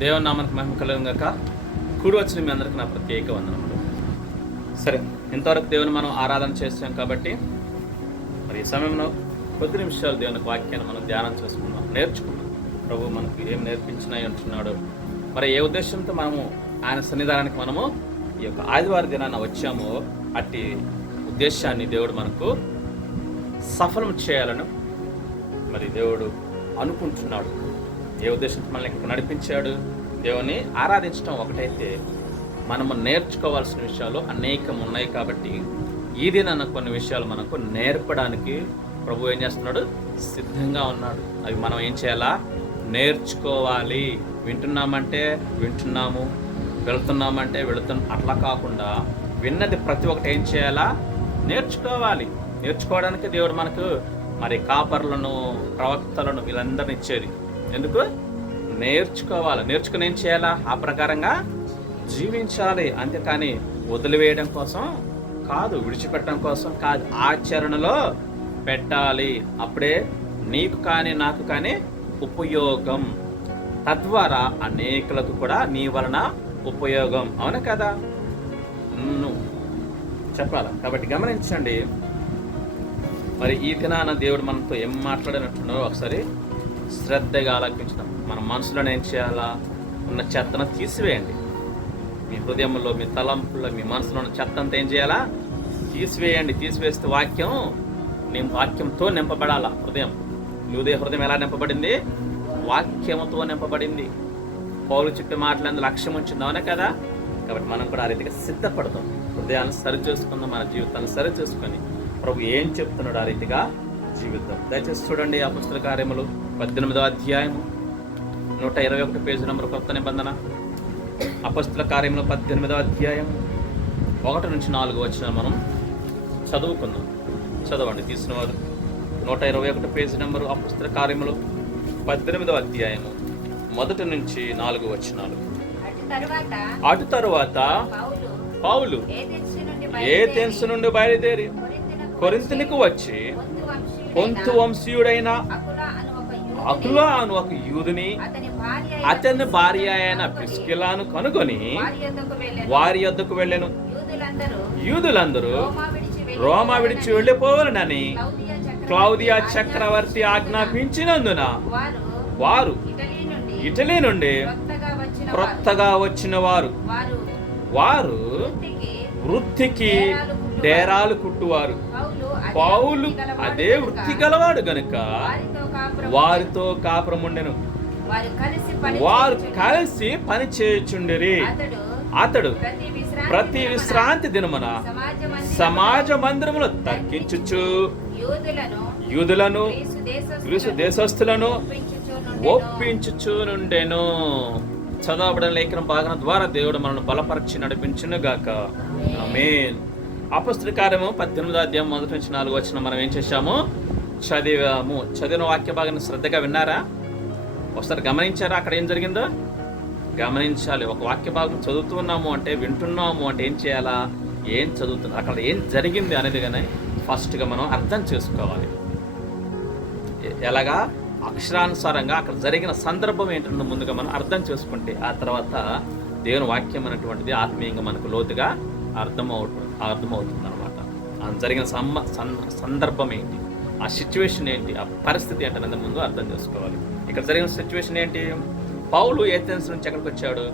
దేవుని నామానికి మహిమ కలుగును గాక. కూడి వచ్చిన మీ అందరికీ నా ప్రత్యేక వందనములు. సరే, ఇంతవరకు దేవుని మనం ఆరాధన చేస్తాం కాబట్టి మరి ఈ సమయంలో కొద్ది నిమిషాలు దేవుని వాక్యాన్ని మనం ధ్యానం చేసుకుందాం, నేర్చుకుందాం. ప్రభు మనకు ఏం నేర్పించినాయి అంటున్నాడు, మరి ఏ ఉద్దేశంతో మనము ఆయన సన్నిధానానికి మనము ఈ యొక్క ఆదివారం దినాన్ని వచ్చామో అట్టి ఉద్దేశాన్ని దేవుడు మనకు సఫలం చేయాలని మరి దేవుడు అనుకుంటున్నాడు. ఏ ఉద్దేశంతో మనల్ని ఇక్కడ నడిపించాడు? దేవుని ఆరాధించడం ఒకటైతే మనము నేర్చుకోవాల్సిన విషయాలు అనేకం ఉన్నాయి కాబట్టి ఈ దినాన కొన్ని విషయాలు మనకు నేర్పడానికి ప్రభు ఏం చేస్తున్నాడు? సిద్ధంగా ఉన్నాడు. అవి మనం ఏం చేయాలా? నేర్చుకోవాలి. వింటున్నామంటే వింటున్నాము, వెళుతున్నామంటే వెళుతున్నాం, అట్లా కాకుండా విన్నది ప్రతి ఒక్కటి ఏం చేయాలా? నేర్చుకోవాలి. నేర్చుకోవడానికి దేవుడు మనకు మరి కాపర్లను, ప్రవక్తలను వీళ్ళందరిని ఇచ్చేది ఎందుకు? నేర్చుకోవాలి. నేర్చుకుని ఏం చేయాలా? ఆ ప్రకారంగా జీవించాలి. అంతేకాని వదిలివేయడం కోసం కాదు, విడిచిపెట్టడం కోసం కాదు, ఆచరణలో పెట్టాలి. అప్పుడే నీకు కానీ నాకు కానీ ఉపయోగం, తద్వారా అనేకులకు కూడా నీ వలన ఉపయోగం. అవునా కదా? చెప్పాలా? కాబట్టి గమనించండి, మరి ఈ దినాన దేవుడు మనతో ఏం మాట్లాడినట్టున్నారో ఒకసారి శ్రద్ధగా ఆలకించడం. మన మనసులో ఏం చేయాలా? ఉన్న చెత్తను తీసివేయండి. మీ హృదయంలో, మీ తలంపుల్లో, మీ మనసులో ఉన్న చెత్త అంతా ఏం చేయాలా? తీసివేయండి. తీసివేస్తే వాక్యంతో నింపబడాలా హృదయం. హృదయం ఎలా నింపబడింది? వాక్యముతో నింపబడింది. పౌలు చెప్పి మాట్లాడిన లక్ష్యం ఉంచింది. అవునా కదా? కాబట్టి మనం కూడా ఆ రీతిగా సిద్ధపడతాం. హృదయాన్ని సరి చేసుకుందాం, మన జీవితాన్ని సరి చేసుకొని ప్రభు ఏం చెప్తున్నాడు ఆ రీతిగా జీవితం. దయచేసి చూడండి, అపొస్తలుల కార్యములు 18వ అధ్యాయము 121 పేజీ నంబర్, కొత్త నిబంధన. అపొస్తలుల కార్యములు 18వ అధ్యాయం 1 నుంచి 4 వచ్చిన మనం చదువుకుందాం. చదవండి తీసిన వారు. 121 పేజీ నంబరు, అపొస్తలుల కార్యములు 18వ అధ్యాయము 1 నుంచి 4 వచనాలు. అటు తరువాత పౌలు ఏథెన్సు నుండి బయలుదేరి కొరింథునకు వచ్చి పొంతు వంశీయుడైన అకులా అను ఒక యూదుని, అతని భార్య అయిన ప్రిస్కిలాను కనుగొని వారి యొద్దకు వెళ్ళెను. యూదులందరూ రోమా విడిచి వెళ్ళిపోవాలనని క్లౌదియా చక్రవర్తి ఆజ్ఞాపించినందున వారు ఇటలీ నుండి క్రొత్తగా వచ్చిన వారు వృత్తికి డేరాలు కుట్టువారు. పౌలు అదే వృత్తి గలవాడు గనుక వారితో కాపురముండెను. వారు కలిసి పని చేయుచుండిరి. అతడు ప్రతి విశ్రాంతి దినమున సమాజ మందిరములో తర్కించుచు యూదులను, గ్రీసు దేశస్థులను ఒప్పించుచు నుండెను. చదవబడిన లేఖన భాగం ద్వారా దేవుడు మనల్ని బలపరిచి నడిపించును గాక. ఆమేన్. అపొస్తలుల కార్యము 18వ అధ్యాయం 1 నుంచి 4 వచ్చిన మనం ఏం చేశాము? చదివాము. చదివిన వాక్య భాగాన్ని శ్రద్ధగా విన్నారా? ఒకసారి గమనించారా అక్కడ ఏం జరిగిందో? గమనించాలి. ఒక వాక్య భాగం చదువుతున్నాము అంటే, వింటున్నాము అంటే ఏం చేయాలా? ఏం చదువుతున్నా, అక్కడ ఏం జరిగింది అనేది కానీ ఫస్ట్గా మనం అర్థం చేసుకోవాలి. ఎలాగా? అక్షరానుసారంగా అక్కడ జరిగిన సందర్భం ఏంటంటే ముందుగా మనం అర్థం చేసుకుంటే ఆ తర్వాత దేవుని వాక్యం అనేటువంటిది ఆత్మీయంగా మనకు లోతుగా అర్థమవుతుంది అనమాట. జరిగిన సందర్భం ఏంటి, ఆ సిచ్యువేషన్ ఏంటి, ఆ పరిస్థితి ఏంటి అనేది ముందు అర్థం చేసుకోవాలి. ఇక్కడ జరిగిన సిచ్యువేషన్ ఏంటి? పౌలు ఏథెన్స్ నుంచి ఎక్కడికి వచ్చాడు?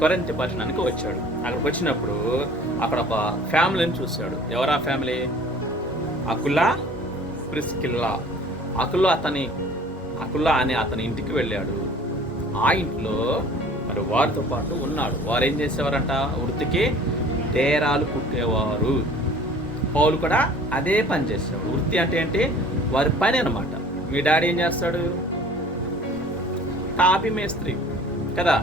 కొరింథీ పట్టణానికి వచ్చాడు. అక్కడికి వచ్చినప్పుడు అక్కడ ఒక ఫ్యామిలీని చూశాడు. ఎవరా ఫ్యామిలీ? అకులా, ప్రిస్కిల్లా. అకులా అనే అతని ఇంటికి వెళ్ళాడు. ఆ ఇంట్లో మరి వారితో పాటు ఉన్నాడు. వారు ఏం చేసేవారంట? వృత్తికి డేరాలు కుట్టేవారు. పౌలు కూడా అదే పని చేసేవాడు. వృత్తి అంటే ఏంటి? వారి పని అనమాట. మీ డాడీ ఏం చేస్తాడు? టాపీ మేస్త్రి కదా,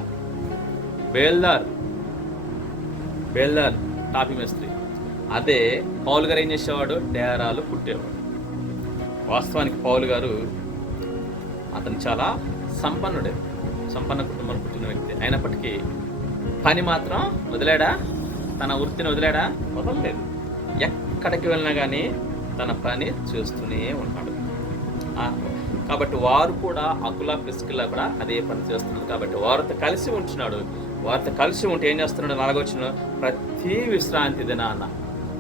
బేల్దార్ టాపీ మేస్త్రి. అదే పౌలు గారు ఏం చేసేవాడు? డేరాలు కుట్టేవాడు. వాస్తవానికి పౌలు గారు అతను చాలా సంపన్న కుటుంబంలో పుట్టిన వ్యక్తి. అయినప్పటికీ పని మాత్రం వదిలాడా? తన వృత్తిని వదిలాడా? వదలలేదు. ఎక్కడికి వెళ్ళినా కానీ తన పని చేస్తూనే ఉన్నాడు. కాబట్టి వారు కూడా అకుల ప్రిస్కిల్లా కూడా అదే పని చేస్తున్నారు. కాబట్టి వారితో కలిసి ఉంటున్నాడు. వారితో కలిసి ఉంటే ఏం చేస్తున్నాడు? 4వ ప్రతి విశ్రాంతి దినాన,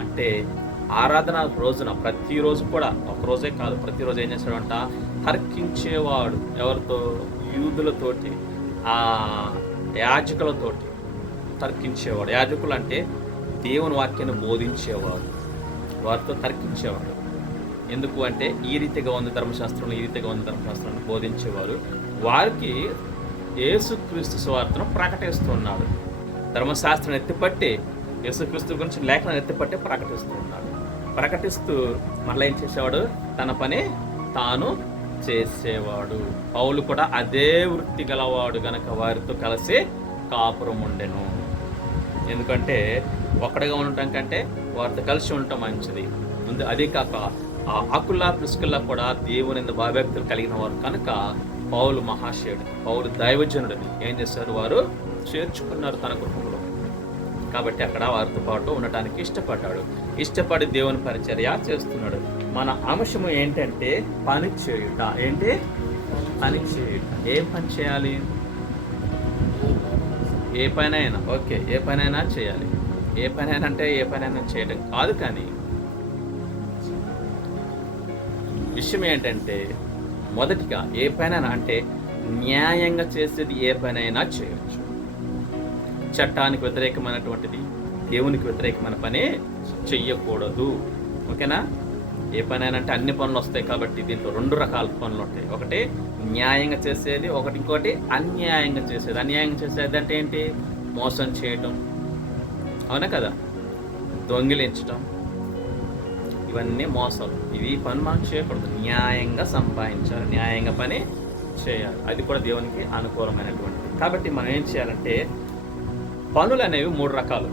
అంటే ఆరాధన రోజున ప్రతిరోజు కూడా, ఒకరోజే కాదు ప్రతిరోజు ఏం చేస్తాడంట? తర్కించేవాడు. ఎవరితో? యూదులతోటి, ఆ యాజకులతోటి తర్కించేవాడు. యాజకులు అంటే దేవుని వాక్యాన్ని బోధించేవాడు. వారితో తర్కించేవాడు. ఎందుకు అంటే ఈ రీతిగా ఉంది ధర్మశాస్త్రంలో, ఈ రీతిగా ఉంది ధర్మశాస్త్రాన్ని బోధించేవారు. వారికి యేసుక్రీస్తు సువార్తను ప్రకటిస్తున్నాడు. ధర్మశాస్త్రం ఎత్తిపట్టి యేసుక్రీస్తు గురించి లేఖనం ఎత్తిపట్టి ప్రకటిస్తూ ఉన్నాడు. ప్రకటిస్తూ మళ్ళీ ఏం చేసేవాడు? తన పని తాను చేసేవాడు. పౌలు కూడా అదే వృత్తి గలవాడు గనక వారితో కలిసి కాపురం ఉండెను. ఎందుకంటే ఒక్కడిగా ఉండటం కంటే వారితో కలిసి ఉండటం మంచిది. అదే కాక ఆ అకుల ప్రిస్కిల్లా కూడా దేవుని భయభక్తులు కలిగిన వారు కనుక పౌలు మహాశయుడు, పౌలు దైవజనుడిని ఏం చేశారు? వారు చేర్చుకున్నారు తన గృహంలో. కాబట్టి అక్కడ వారితో పాటు ఉండటానికి ఇష్టపడ్డాడు. ఇష్టపడి దేవుని పరిచర్య చేస్తున్నాడు. మన అంశము ఏంటంటే పని చేయుట. ఏంటి? పని చేయుట. ఏ పని చేయాలి? ఏ పనైనా. ఓకే, ఏ పనైనా చేయాలి. ఏ పనైనా అంటే ఏ పనైనా చేయడం కాదు, కానీ విషయం ఏంటంటే మొదటిగా ఏ పనైనా అంటే న్యాయంగా చేసేది ఏ పనైనా చేయవచ్చు. చట్టానికి వ్యతిరేకమైనటువంటిది, దేవునికి వ్యతిరేకమైన పనే చెయ్యకూడదు. ఓకేనా? ఏ పనైనా అంటే అన్ని పనులు వస్తాయి. కాబట్టి దీంట్లో 2 రకాల పనులు ఉంటాయి. ఒకటి న్యాయంగా చేసేది, ఇంకోటి అన్యాయంగా చేసేది. అన్యాయంగా చేసేది అంటే ఏంటి? మోసం చేయటం, అవునా కదా? దొంగిలించటం, ఇవన్నీ మోసాలు. ఇవి పని మనం చేయకూడదు. న్యాయంగా సంపాదించాలి, న్యాయంగా పని చేయాలి. అది కూడా దేవునికి అనుకూలమైనటువంటిది. కాబట్టి మనం ఏం చేయాలంటే పనులు అనేవి 3 రకాలు.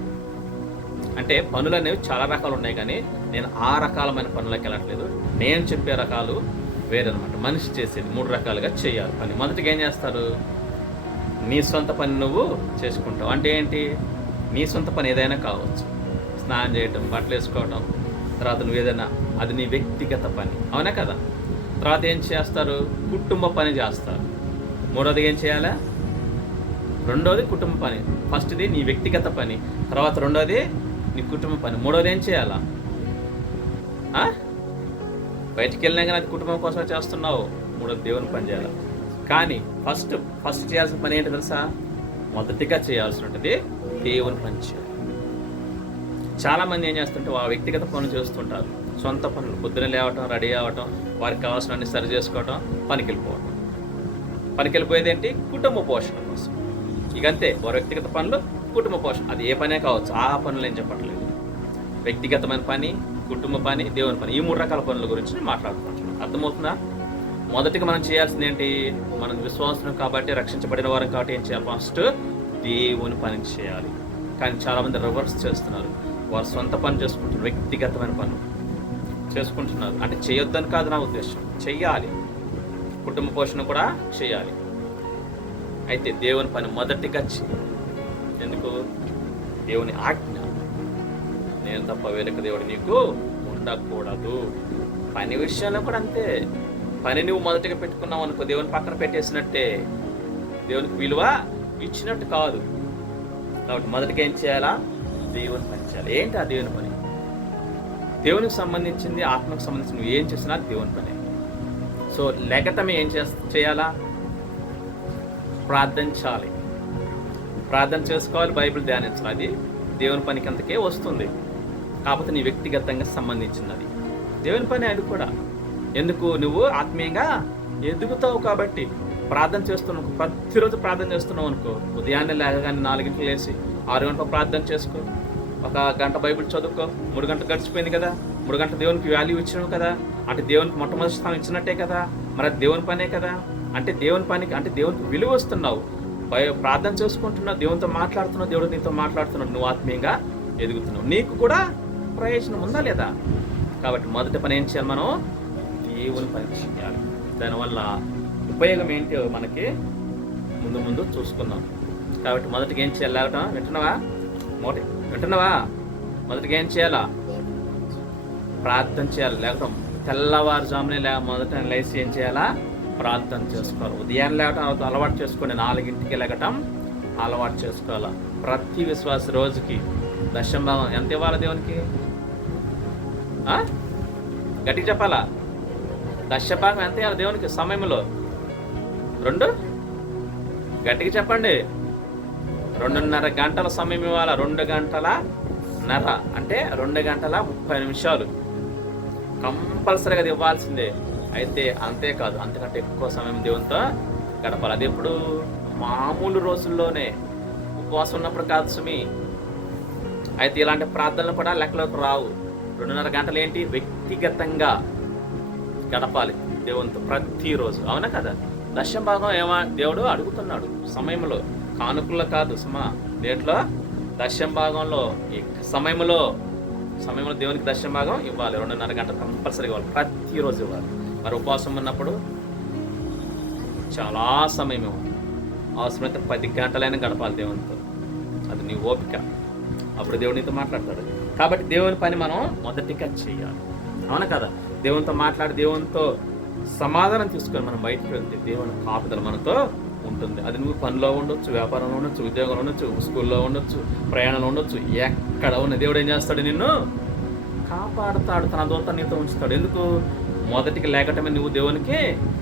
అంటే పనులు అనేవి చాలా రకాలు ఉన్నాయి, కానీ నేను ఆ రకాలమైన పనులకు వెళ్ళట్లేదు. నేను చెప్పే రకాలు వేరనమాట. మనిషి చేసేది 3 రకాలుగా చేయాలి పని. మొదటిగా ఏం చేస్తారు? నీ సొంత పని నువ్వు చేసుకుంటావు. అంటే ఏంటి? నీ సొంత పని ఏదైనా కావచ్చు. స్నానం చేయటం, బట్టలు వేసుకోవటం, తర్వాత నువ్వు ఏదైనా, అది నీ వ్యక్తిగత పని, అవునా కదా? తర్వాత ఏం చేస్తారు? కుటుంబ పని చేస్తారు. మూడోది ఏం చేయాలా? రెండోది కుటుంబ పని. ఫస్ట్ది నీ వ్యక్తిగత పని, తర్వాత రెండోది నీ కుటుంబ పని, మూడోది ఏం చేయాలా? బయటికి వెళ్ళినా కానీ అది కుటుంబం కోసం చేస్తున్నావు. మూడోది దేవుని పని చేయాలి. కానీ ఫస్ట్ చేయాల్సిన పని ఏంటి తెలుసా? మొదటిగా చేయాల్సినది దేవుని పని చేయాలి. చాలామంది ఏం చేస్తుంటే వాళ్ళ వ్యక్తిగత పనులు చేస్తుంటారు. సొంత పనులు, పొద్దున లేవటం, రెడీ అవ్వటం, వారికి కావాల్సినవన్నీ సరి చేసుకోవటం, పనికి వెళ్ళిపోవటం. పనికి వెళ్ళిపోయేది ఏంటి? కుటుంబ పోషణ కోసం. ఇకంతే. వారి వ్యక్తిగత పనులు, కుటుంబ పోషణ. అది ఏ పనే కావచ్చు, ఆ పనులు ఏం చెప్పట్లేదు. వ్యక్తిగతమైన పని, కుటుంబ పని, దేవుని పని, ఈ 3 రకాల పనుల గురించి నేను మాట్లాడుకుంటున్నాను. అర్థమవుతుందా? మొదటిగా మనం చేయాల్సింది ఏంటి? మనం విశ్వాసం కాబట్టి, రక్షించబడిన వారం కాబట్టి ఏం చేయాలి? ఫస్ట్ దేవుని పని చేయాలి. కానీ చాలామంది రివర్స్ చేస్తున్నారు. వారు సొంత పని చేసుకుంటున్నారు, వ్యక్తిగతమైన పనులు చేసుకుంటున్నారు. అంటే చేయొద్దని కాదు నా ఉద్దేశం, చెయ్యాలి. కుటుంబ పోషణ కూడా చేయాలి. అయితే దేవుని పని మొదటిగా చేయాలి. ఎందుకు? దేవుని ఆజ్ఞ. నేను తప్ప వేరొక దేవుడు నీకు ఉండకూడదు. పని విషయంలో కూడా అంతే. పని నువ్వు మొదటిగా పెట్టుకున్నావు అనుకో, దేవుని పక్కన పెట్టేసినట్టే, దేవునికి విలువ ఇచ్చినట్టు కాదు. కాబట్టి మొదటిగా ఏం చేయాలా? దేవుని పని చేయాలి. ఏంటి ఆ దేవుని పని? దేవునికి సంబంధించింది, ఆత్మకు సంబంధించి నువ్వు ఏం చేసినా దేవుని పని. సో లెగటమే ఏం చేయాలా? ప్రార్థించాలి, ప్రార్థన చేసుకోవాలి, బైబిల్ ధ్యానించాలి. అది దేవుని పనికి అంతకే వస్తుంది. కాకపోతే నీ వ్యక్తిగతంగా సంబంధించినది దేవుని పని. అది కూడా ఎందుకు? నువ్వు ఆత్మీయంగా ఎదుగుతావు కాబట్టి. ప్రార్థన చేస్తున్నావు, ప్రతిరోజు ప్రార్థన చేస్తున్నావు అనుకో, ఉదయాన్నే లేకగానే 4 గంటలు లేచి 6 గంటలకు ప్రార్థన చేసుకో, 1 గంట బైబిల్ చదువుకో, 3 గంటలు గడిచిపోయింది కదా, 3 గంటలు దేవునికి వాల్యూ ఇచ్చినావు కదా, అంటే దేవునికి మొట్టమొదటి స్థానం ఇచ్చినట్టే కదా, మరి అది దేవుని పనే కదా. అంటే దేవుని పనికి, అంటే దేవునికి విలువ వస్తున్నావు, ప్రార్థన చేసుకుంటున్నావు, దేవునితో మాట్లాడుతున్నావు, దేవుడు నీతో మాట్లాడుతున్నావు, నువ్వు ఆత్మీయంగా ఎదుగుతున్నావు, నీకు కూడా ప్రయోజనం ఉందా లేదా? కాబట్టి మొదటి పని ఏం చేయాలి? మనం దేవుని పని చేయాలి. దానివల్ల ఉపయోగం ఏంటో మనకి ముందు ముందు చూసుకుందాం. కాబట్టి మొదటిగా ఏం చేయాలి? లేవటం. వింటున్నావా? మొదటిగా ఏం చేయాలా? ప్రార్థన చేయాలి. లేకటం. తెల్లవారుజామునే మొదట లేచి ఏం చేయాలా? ప్రార్థన చేసుకోవాలి. ఉదయం లేవటం అలవాటు చేసుకోండి, 4ంటికి లేగటం అలవాటు చేసుకోవాలి. ప్రతి విశ్వాస రోజుకి దశమభాగం ఎంత ఇవ్వాలి దేవునికి? గట్టిగా చెప్పాలా? దశభాగం ఎంత ఇవ్వాలి దేవునికి సమయంలో? 2 గట్టిగా చెప్పండి. 2.5 గంటల సమయం ఇవ్వాలి. 2.5 అంటే 2 గంటల 30 నిమిషాలు కంపల్సరీగా అది ఇవ్వాల్సిందే. అయితే అంతేకాదు, అంతకంటే ఎక్కువ సమయం దేవునితో గడపాలి. అది ఎప్పుడు? మామూలు రోజుల్లోనే, ఉపవాసం ఉన్నప్పుడు కాదు సుమి. అయితే ఇలాంటి ప్రార్థనలు కూడా లెక్కలోకి రావు. 2.5 గంటలు ఏంటి? వ్యక్తిగతంగా గడపాలి దేవునితో ప్రతిరోజు, అవునా కదా? దశభాగం దేవుడు అడుగుతున్నాడు సమయంలో, కానుకల్లో కాదు సుమా. దేంట్లో? దశభాగంలో. ఈ సమయంలో దేవునికి దశభాగం ఇవ్వాలి. 2.5 గంటలు కంపల్సరీ ఇవ్వాలి, ప్రతిరోజు ఇవ్వాలి. మరి ఉపవాసం ఉన్నప్పుడు చాలా సమయం ఇవ్వాలి. అవసరమైతే 10 గంటలైనా గడపాలి దేవునితో. అది నీ ఓపిక. అప్పుడు దేవుడు నీతో మాట్లాడతాడు. కాబట్టి దేవుని పని మనం మొదటిగా చేయాలి, అవునా కదా? దేవునితో మాట్లాడి దేవునితో సమాధానం తీసుకొని మనం బయటకు వెళ్తే దేవుని కాపుదల మనతో ఉంటుంది. అది నువ్వు పనిలో ఉండొచ్చు, వ్యాపారంలో ఉండొచ్చు, ఉద్యోగంలో ఉండొచ్చు, స్కూల్లో ఉండొచ్చు, ప్రయాణంలో ఉండొచ్చు, ఎక్కడ ఉన్న దేవుడు ఏం చేస్తాడు? నిన్ను కాపాడుతాడు, తన దూత నీతో ఉంచుతాడు. ఎందుకు? మొదటికి లేకటమే నువ్వు దేవునికి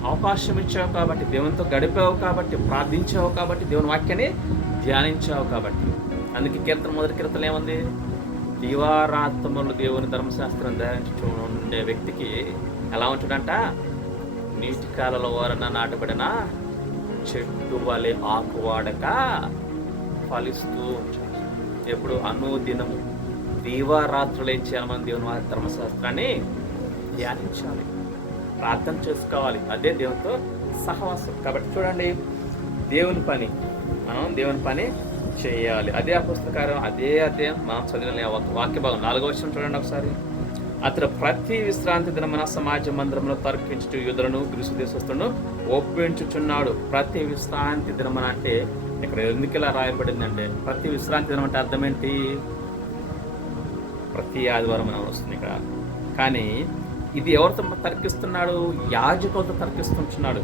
అవకాశం ఇచ్చావు కాబట్టి, దేవునితో గడిపావు కాబట్టి, ప్రార్థించావు కాబట్టి, దేవుని వాక్యాన్ని ధ్యానించావు కాబట్టి. అందుకే మొదటి కీర్తన ఏముంది? దివారాత్మలు దేవుని ధర్మశాస్త్రం ధ్యానించు ఉండే వ్యక్తికి ఎలా ఉంటుందంట? నీటి కాలలో ఓరన నాటబడిన చెట్టు వలె ఆకు వాడక ఫలిస్తూ ఉంటాడు. ఎప్పుడు? అనుదినము దీవారాత్రులు ఏం చేయాలి? మనం దేవుని ధర్మశాస్త్రాన్ని ధ్యానించాలి, ప్రార్థన చేసుకోవాలి. అదే దేవునితో సహవాసం. కాబట్టి చూడండి, దేవుని పని మనం దేవుని పని చేయాలి. అదే పుస్తకారం, అదే మనం చదివిన వాక్య భాగం 4వ వచనం చూడండి ఒకసారి. అతడు ప్రతి విశ్రాంతి దినమున సమాజ మందిరంలో తర్కించుచు యూదులను గ్రీసు దేశస్తులను ఒప్పించుచున్నాడు. ప్రతి విశ్రాంతి దినమున అంటే ఇక్కడ ఎందుకు ఇలా రాయబడిందంటే, ప్రతి విశ్రాంతి దినం అంటే అర్థం ఏంటి? ప్రతి ఆదివారం మనం వస్తుంది ఇక్కడ. కానీ ఇది ఎవరితో తర్కిస్తున్నాడు? యాజకులతో తర్కిస్తున్నాడు,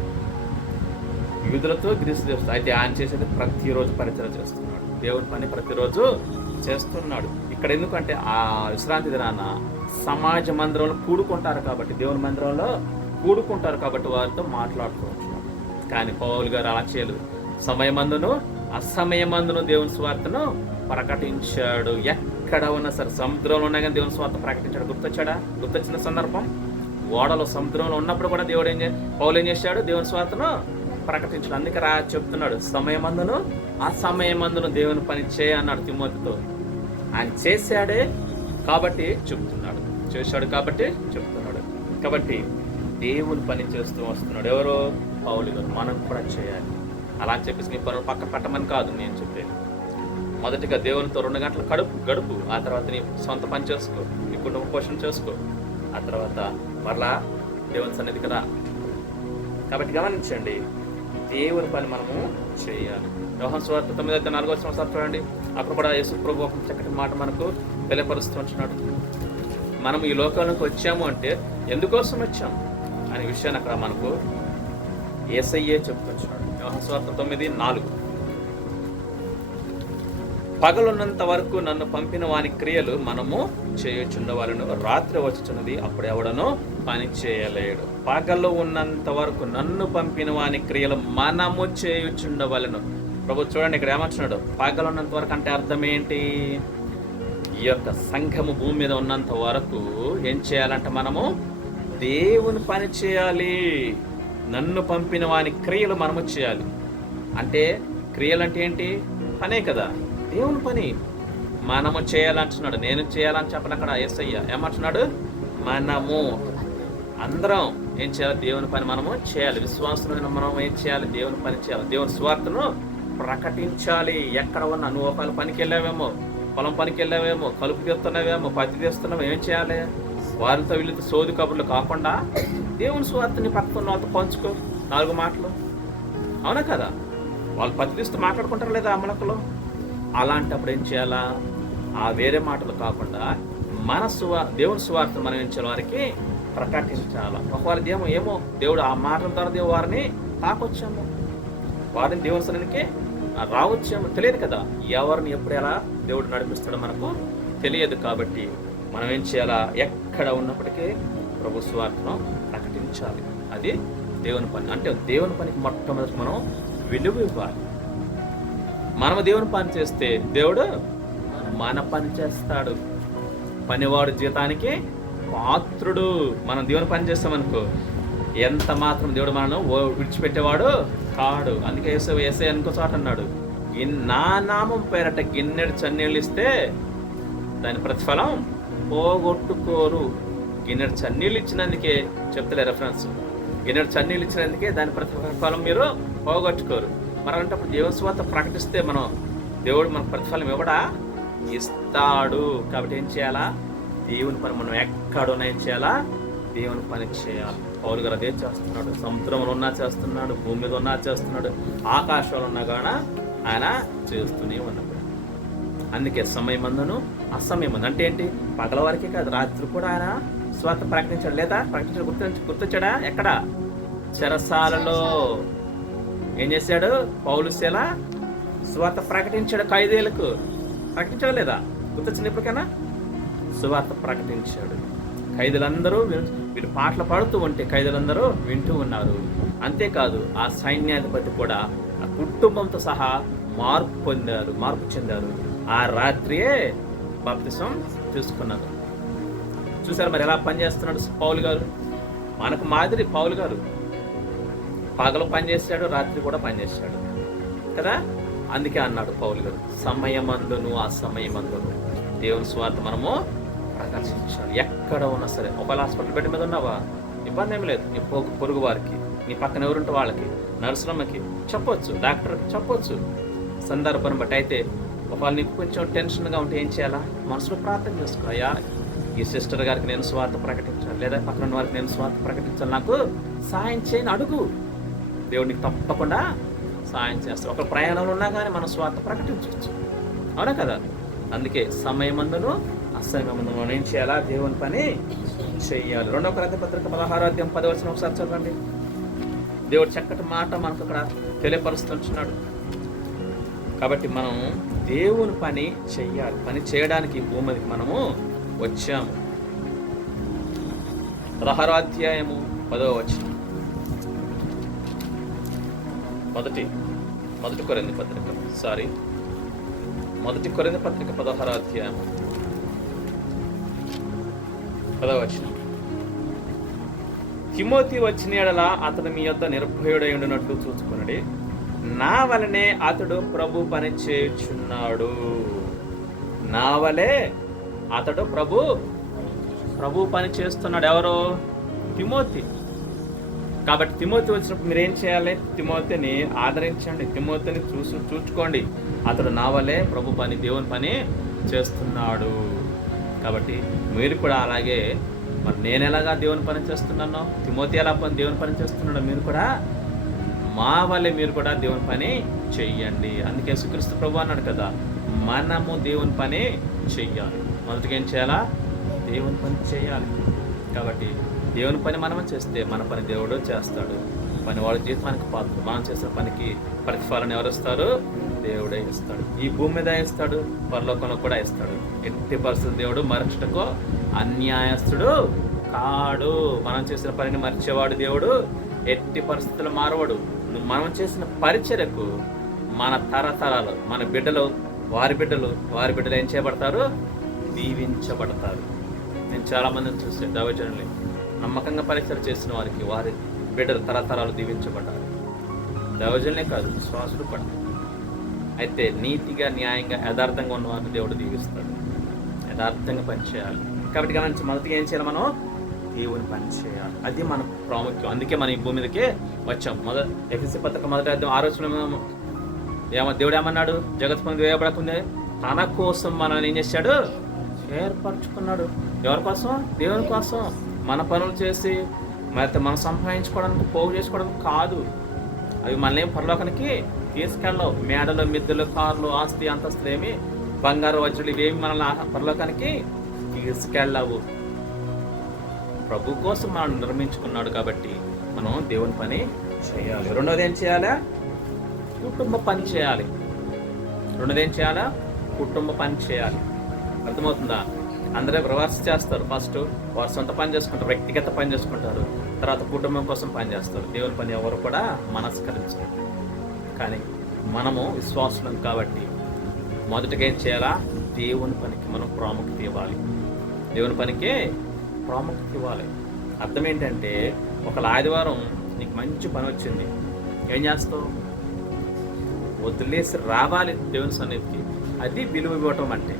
యూదులతో గ్రీసు దేశం. అయితే ఆయన చేసేది ప్రతిరోజు పరిచయం చేస్తున్నాడు, దేవుని పని ప్రతిరోజు చేస్తున్నాడు. ఇక్కడ ఎందుకంటే ఆ విశ్రాంతి దినాన సమాజ మందిరంలో కూడుకుంటారు కాబట్టి, దేవుని మందిరంలో కూడుకుంటారు కాబట్టి వారితో మాట్లాడుతూ ఉంటున్నాడు. కానీ పౌలు గారు అలా చేయలేదు. సమయమందును అసమయమందును దేవుని స్వార్థను ప్రకటించాడు. ఎక్కడ ఉన్నా సరే, సముద్రంలో ఉన్నా కానీ దేవుని స్వార్థ ప్రకటించాడు. గుర్తొచ్చిన సందర్భం, ఓడలో సముద్రంలో ఉన్నప్పుడు కూడా దేవుడు పౌలు ఏం చేశాడు? దేవుని స్వార్థను ప్రకటించాడు. అందుకే చెప్తున్నాడు, సమయమందును అసమయమందును దేవుని పని అన్నాడు తిమోతితో. ఆయన చేశాడే కాబట్టి చెప్తున్నాడు, చేశాడు కాబట్టి చెప్తున్నాడు. కాబట్టి దేవుని పని చేస్తూ వస్తున్నాడు. ఎవరో? పౌలు గారు. మనం కూడా చేయాలి. అలా చెప్పేసి నీ పనులు పక్క పెట్టమని కాదు నేను చెప్పేది. మొదటిగా దేవునితో 2 గంటలు గడుపు. ఆ తర్వాత నీ సొంత పని చేసుకో, నీ కుటుంబ పోషణ చేసుకో. ఆ తర్వాత మరలా దేవుని సన్నిధికి రా. కాబట్టి గమనించండి, దేవుని పని మనము చేయాలి. యోహాను సువార్త 9:4 చూడండి. అప్పుడు కూడా యేసు ప్రభు ఒక చక్కటి మాట మనకు తెలియపరుస్తూ ఉంటున్నాడు. మనం ఈ లోకంలోకి వచ్చాము అంటే ఎందుకోసం వచ్చాము అనే విషయాన్ని అక్కడ మనకు యేసయ్యే చెప్తున్నాడు. యోహాను సువార్త 9:4 పగలున్నంత వరకు నన్ను పంపిన వాని క్రియలు మనము చేయుచుండవలను, రాత్రి వచ్చుచున్నది అప్పుడు ఎవడనో పని చేయలేడు. పగలు ఉన్నంత వరకు నన్ను పంపిన వాని క్రియలు మనము చేయుచుండవలను. ప్రభు చూడండి ఇక్కడ ఏమంటున్నాడు? పగలున్నంత వరకు అంటే అర్థం ఏంటి? ఈ యొక్క సంఘము భూమి మీద ఉన్నంత వరకు ఏం చేయాలంటే మనము దేవుని పని చేయాలి. నన్ను పంపిన వాని క్రియలు మనము చేయాలి. అంటే క్రియలు అంటే ఏంటి? పనే కదా, దేవుని పని మనము చేయాలంటున్నాడు. నేను చేయాలని చెప్పను అక్కడ యేసయ్య. ఏమంటున్నాడు? మనము అందరం ఏం చేయాలి? దేవుని పని మనము చేయాలి. విశ్వాసమైన మనం ఏం చేయాలి? దేవుని పని చేయాలి. దేవుని స్వార్థను ప్రకటించాలి. ఎక్కడ ఉన్నా నువ్వు ఒకవేళ పనికి వెళ్ళావేమో, పొలం పనికి వెళ్ళావేమో, కలుపు తీస్తున్నావేమో, పత్తి తీస్తున్నామో, ఏం చేయాలి? వారితో వీళ్ళతో సోది కబుర్లు కాకుండా దేవుని స్వార్థని పక్కన వాళ్ళతో పంచుకో 4 మాటలు, అవునా కదా? వాళ్ళు పత్తి తీస్తూ మాట్లాడుకుంటారు లేదా అమలకులో? అలాంటప్పుడు ఏం చేయాలా? ఆ వేరే మాటలు కాకుండా మన దేవుని స్వార్థం మనం ఏం చేయాలి? వారికి ప్రకటించాలి. ఒకవేళ ఏమో దేవుడు ఆ మాటల ద్వారా దేవుడు వారిని తాకొచ్చాము, వారిని దేవుని సన్నిధికి రావచ్చేమో, తెలియదు కదా. ఎవరిని ఎప్పుడు ఎలా దేవుడు నడిపిస్తాడో మనకు తెలియదు. కాబట్టి మనం ఏం చేయాలా? ఎక్కడ ఉన్నప్పటికీ ప్రభు సువార్తను ప్రకటించాలి. అది దేవుని పని. అంటే దేవుని పనికి మొట్టమొదటి మనం విలువ ఇవ్వాలి. మనము దేవుని పని చేస్తే దేవుడు మన పని చేస్తాడు. పనివాడు జీతానికి పాత్రుడు. మనం దేవుని పని చేస్తామనుకో ఎంత మాత్రం దేవుడు మనను విడిచిపెట్టేవాడు కాడు. అందుకే యేసయ్య అనుకో చోట అన్నాడు, నా నామం పేరట గిన్నెడు చన్నీళ్ళు ఇస్తే దాని ప్రతిఫలం పోగొట్టుకోరు. గిన్నెడు చన్నీళ్ళు ఇచ్చినందుకే చెప్తలే రెఫరెన్స్, గిన్నెడు చన్నీళ్ళు ఇచ్చినందుకే దాని ప్రతిఫలం మీరు పోగొట్టుకోరు. మరి అంటే దేవుని సువార్త ప్రకటిస్తే మనం దేవుడు మనకు ప్రతిఫలం ఇవ్వడా? ఇస్తాడు. కాబట్టి ఏం చేయాలా? దేవుని పని మనం ఎక్కడున్నా ఏం చేయాలా? దేవుని పని చేయాలి. పౌలు గారు అదే చేస్తున్నాడు. సముద్రంలో ఉన్నా చేస్తున్నాడు, భూమి మీద ఉన్నా చేస్తున్నాడు, ఆకాశంలో ఉన్నా కూడా ఆయన చేస్తూనే ఉన్నాడు. అందుకే సమయమందును అసమయమందు అంటే ఏంటి? పగల వరకే కాదు, రాత్రి కూడా ఆయన స్వార్థ ప్రకటించాడు. లేదా ప్రకటించాడు, గుర్తొచ్చాడా? ఎక్కడ? చెరసాలలో ఏం చేశాడు? పౌలు శీల సువార్త ప్రకటించాడు. ఖైదీలకు ప్రకటించాడు లేదా? గుర్తొచ్చింది ఎప్పటికైనా? సువార్త ప్రకటించాడు. ఖైదీలందరూ వీరు పాటలు పాడుతూ ఉంటే ఖైదీలందరూ వింటూ ఉన్నారు. అంతేకాదు ఆ సైన్యాధిపతి కూడా ఆ కుటుంబంతో సహా మార్పు చెందారు. ఆ రాత్రియే బాప్తిసం తీసుకున్నారు. చూసారు మరి ఎలా పనిచేస్తున్నాడు పౌలు గారు? మనకు మాదిరి పౌలు గారు పగలు పనిచేశాడు, రాత్రి కూడా పనిచేశాడు కదా. అందుకే అన్నాడు పౌలు గారు, సమయమందును అసమయమందును దేవుని స్వార్థ మనము ప్రదర్శించాలి. ఎక్కడ ఉన్నా సరే, ఒకవేళ హాస్పిటల్ బెడ్ మీద ఉన్నావా, ఇబ్బంది ఏమి లేదు. నీ పొరుగు వారికి, నీ పక్కన ఎవరుంటే వాళ్ళకి, నర్సులమ్మకి చెప్పొచ్చు, డాక్టర్కి చెప్పొచ్చు సందర్భాన్ని బట్టి. అయితే ఒకవేళ నీకు కొంచెం టెన్షన్గా ఉంటే ఏం చేయాలా? మనసులో ప్రార్థన చేసుకో, అయ్యా ఈ సిస్టర్ గారికి నేను స్వార్థ ప్రకటించాలి, లేదా పక్కన ఉన్న వారికి నేను స్వార్థ ప్రకటించాలి, నాకు సాయం చేయని అడుగు. దేవుడికి తప్పకుండా సాయం చేస్తారు. ఒక ప్రయాణంలో ఉన్నా కానీ మనం స్వార్థ ప్రకటించవచ్చు, అవునా కదా. అందుకే సమయమందును అసమయమందును మనం ఏం చేయాలా? దేవుని పని చెయ్యాలి. 2 కొరింథీ పత్రిక 16వ అధ్యాయం 10వ వచనం ఒకసారి చదవండి. దేవుడు చక్కటి మాట మనకు అక్కడ తెలియపరుస్తున్నాడు. కాబట్టి మనం దేవుని పని చెయ్యాలి. పని చేయడానికి భూమి మీదకి మనము వచ్చాము. 16వ అధ్యాయము 10వ వచనం. మొదటి కొరింథీ పత్రిక 16వ అధ్యాయం 10వ వచనం. తిమోతి వచ్చిన యెడల అతడు మీ యొద్ద నిర్భయుడై ఉండునట్లు చూసుకొనుడి, నా వలనే అతడు ప్రభు పని చేయుచున్నాడు. నా వలే అతడు ప్రభు పని చేస్తున్నాడు. ఎవరు? తిమోతి. కాబట్టి తిమోతి వచ్చినప్పుడు మీరేం చేయాలి? తిమోతిని ఆదరించండి, తిమోతిని చూసుకోండి. అతడు నా వల్లే ప్రభు పని, దేవుని పని చేస్తున్నాడు. కాబట్టి మీరు కూడా అలాగే, మరి నేను ఎలాగా దేవుని పని చేస్తున్నానో, తిమోతి ఎలా దేవుని పని చేస్తున్నాడో మీరు కూడా మా వల్లే మీరు కూడా దేవుని పని చెయ్యండి. అందుకే యేసుక్రీస్తు ప్రభు అన్నాడు కదా, మనము దేవుని పని చెయ్యాలి. మొదటిగా ఏం చేయాలా? దేవుని పని చేయాలి. కాబట్టి దేవుని పని మనం చేస్తే మన పని దేవుడు చేస్తాడు. పనివాడు జీతానికి పాత్ర. మనం చేసిన పనికి ప్రతిఫలం ఎవరు ఇస్తారు? దేవుడే ఇస్తాడు. ఈ భూమి మీద ఇస్తాడు, పరలోకంలో కూడా ఇస్తాడు. ఎట్టి పరిస్థితులు దేవుడు మరచుటకు అన్యాయస్తుడు కాడు. మనం చేసిన పనిని మర్చేవాడు దేవుడు ఎట్టి పరిస్థితులు మారవాడు. మనం చేసిన పరిచర్యకు మన తరతరాలు, మన బిడ్డలు, వారి బిడ్డలు ఏం చేయబడతారు? దీవించబడతారు. నేను చాలామందిని చూసే దైవజనుల్ని నమ్మకంగా పరిచయం చేసిన వారికి వారి బిడ్డలు తరతరాలు దీవించబడ్డారు. దైవజనులే కాదు, విశ్వాసులు కూడా. అయితే నీతిగా, న్యాయంగా, యథార్థంగా ఉన్న వారిని దేవుడు దీవిస్తాడు. యథార్థంగా పనిచేయాలి. కాబట్టి గమనించి మొదటిగా ఏం చేయాలి? మనం దేవుని పని చేయాలి. అది మనకు ప్రాముఖ్యం. అందుకే మనం ఈ భూమి మీదకే వచ్చాం. ఎఫెసీ పత్రిక 1వ అధ్యాయం 6వ వచనం దేవుడు ఏమన్నాడు? జగత్ పని వేయబడకుందే తన కోసం మనల్ని ఏం చేశాడు? ఏర్పరచుకున్నాడు. ఎవరి కోసం? దేవుని కోసం. మన పనులు చేసి మరి మనం సంపాదించుకోవడానికి, పోగు చేసుకోవడానికి కాదు. అవి మనల్ని పరలోకానికి తీసుకెళ్ళవు. మేడలు, మిద్దెలు, కార్లు, ఆస్తి, అంతస్తులు ఏమి, బంగారు వజ్రులు ఇవేమి మనల్ని పరలోకానికి తీసుకెళ్ళవు. ప్రభు కోసం మనం నిర్మించుకున్నాడు కాబట్టి మనం దేవుని పని చేయాలి. రెండోది ఏం చేయాలా? కుటుంబ పని చేయాలి. రెండోది ఏం చేయాలా? కుటుంబ పని చేయాలి. అర్థమవుతుందా? అందరూ రివర్స్ చేస్తారు. ఫస్ట్ వారు సొంత పని చేసుకుంటారు, వ్యక్తిగత పని చేసుకుంటారు, తర్వాత కుటుంబం కోసం పని చేస్తారు. దేవుని పని ఎవరు కూడా మనస్కరించరు. కానీ మనము విశ్వాసులం కాబట్టి మొదటిగా ఏం చేయాలా? దేవుని పనికి మనం ప్రాముఖ్యత ఇవ్వాలి. దేవుని పనికే ప్రాముఖ్యత ఇవ్వాలి. అర్థం ఏంటంటే, ఒకవేళ ఆదివారం నీకు మంచి పని వచ్చింది, ఏం చేస్తావు? వదిలేసి రావాలి దేవుని సన్నిధికి. అది విలువ ఇవ్వటం అంటే.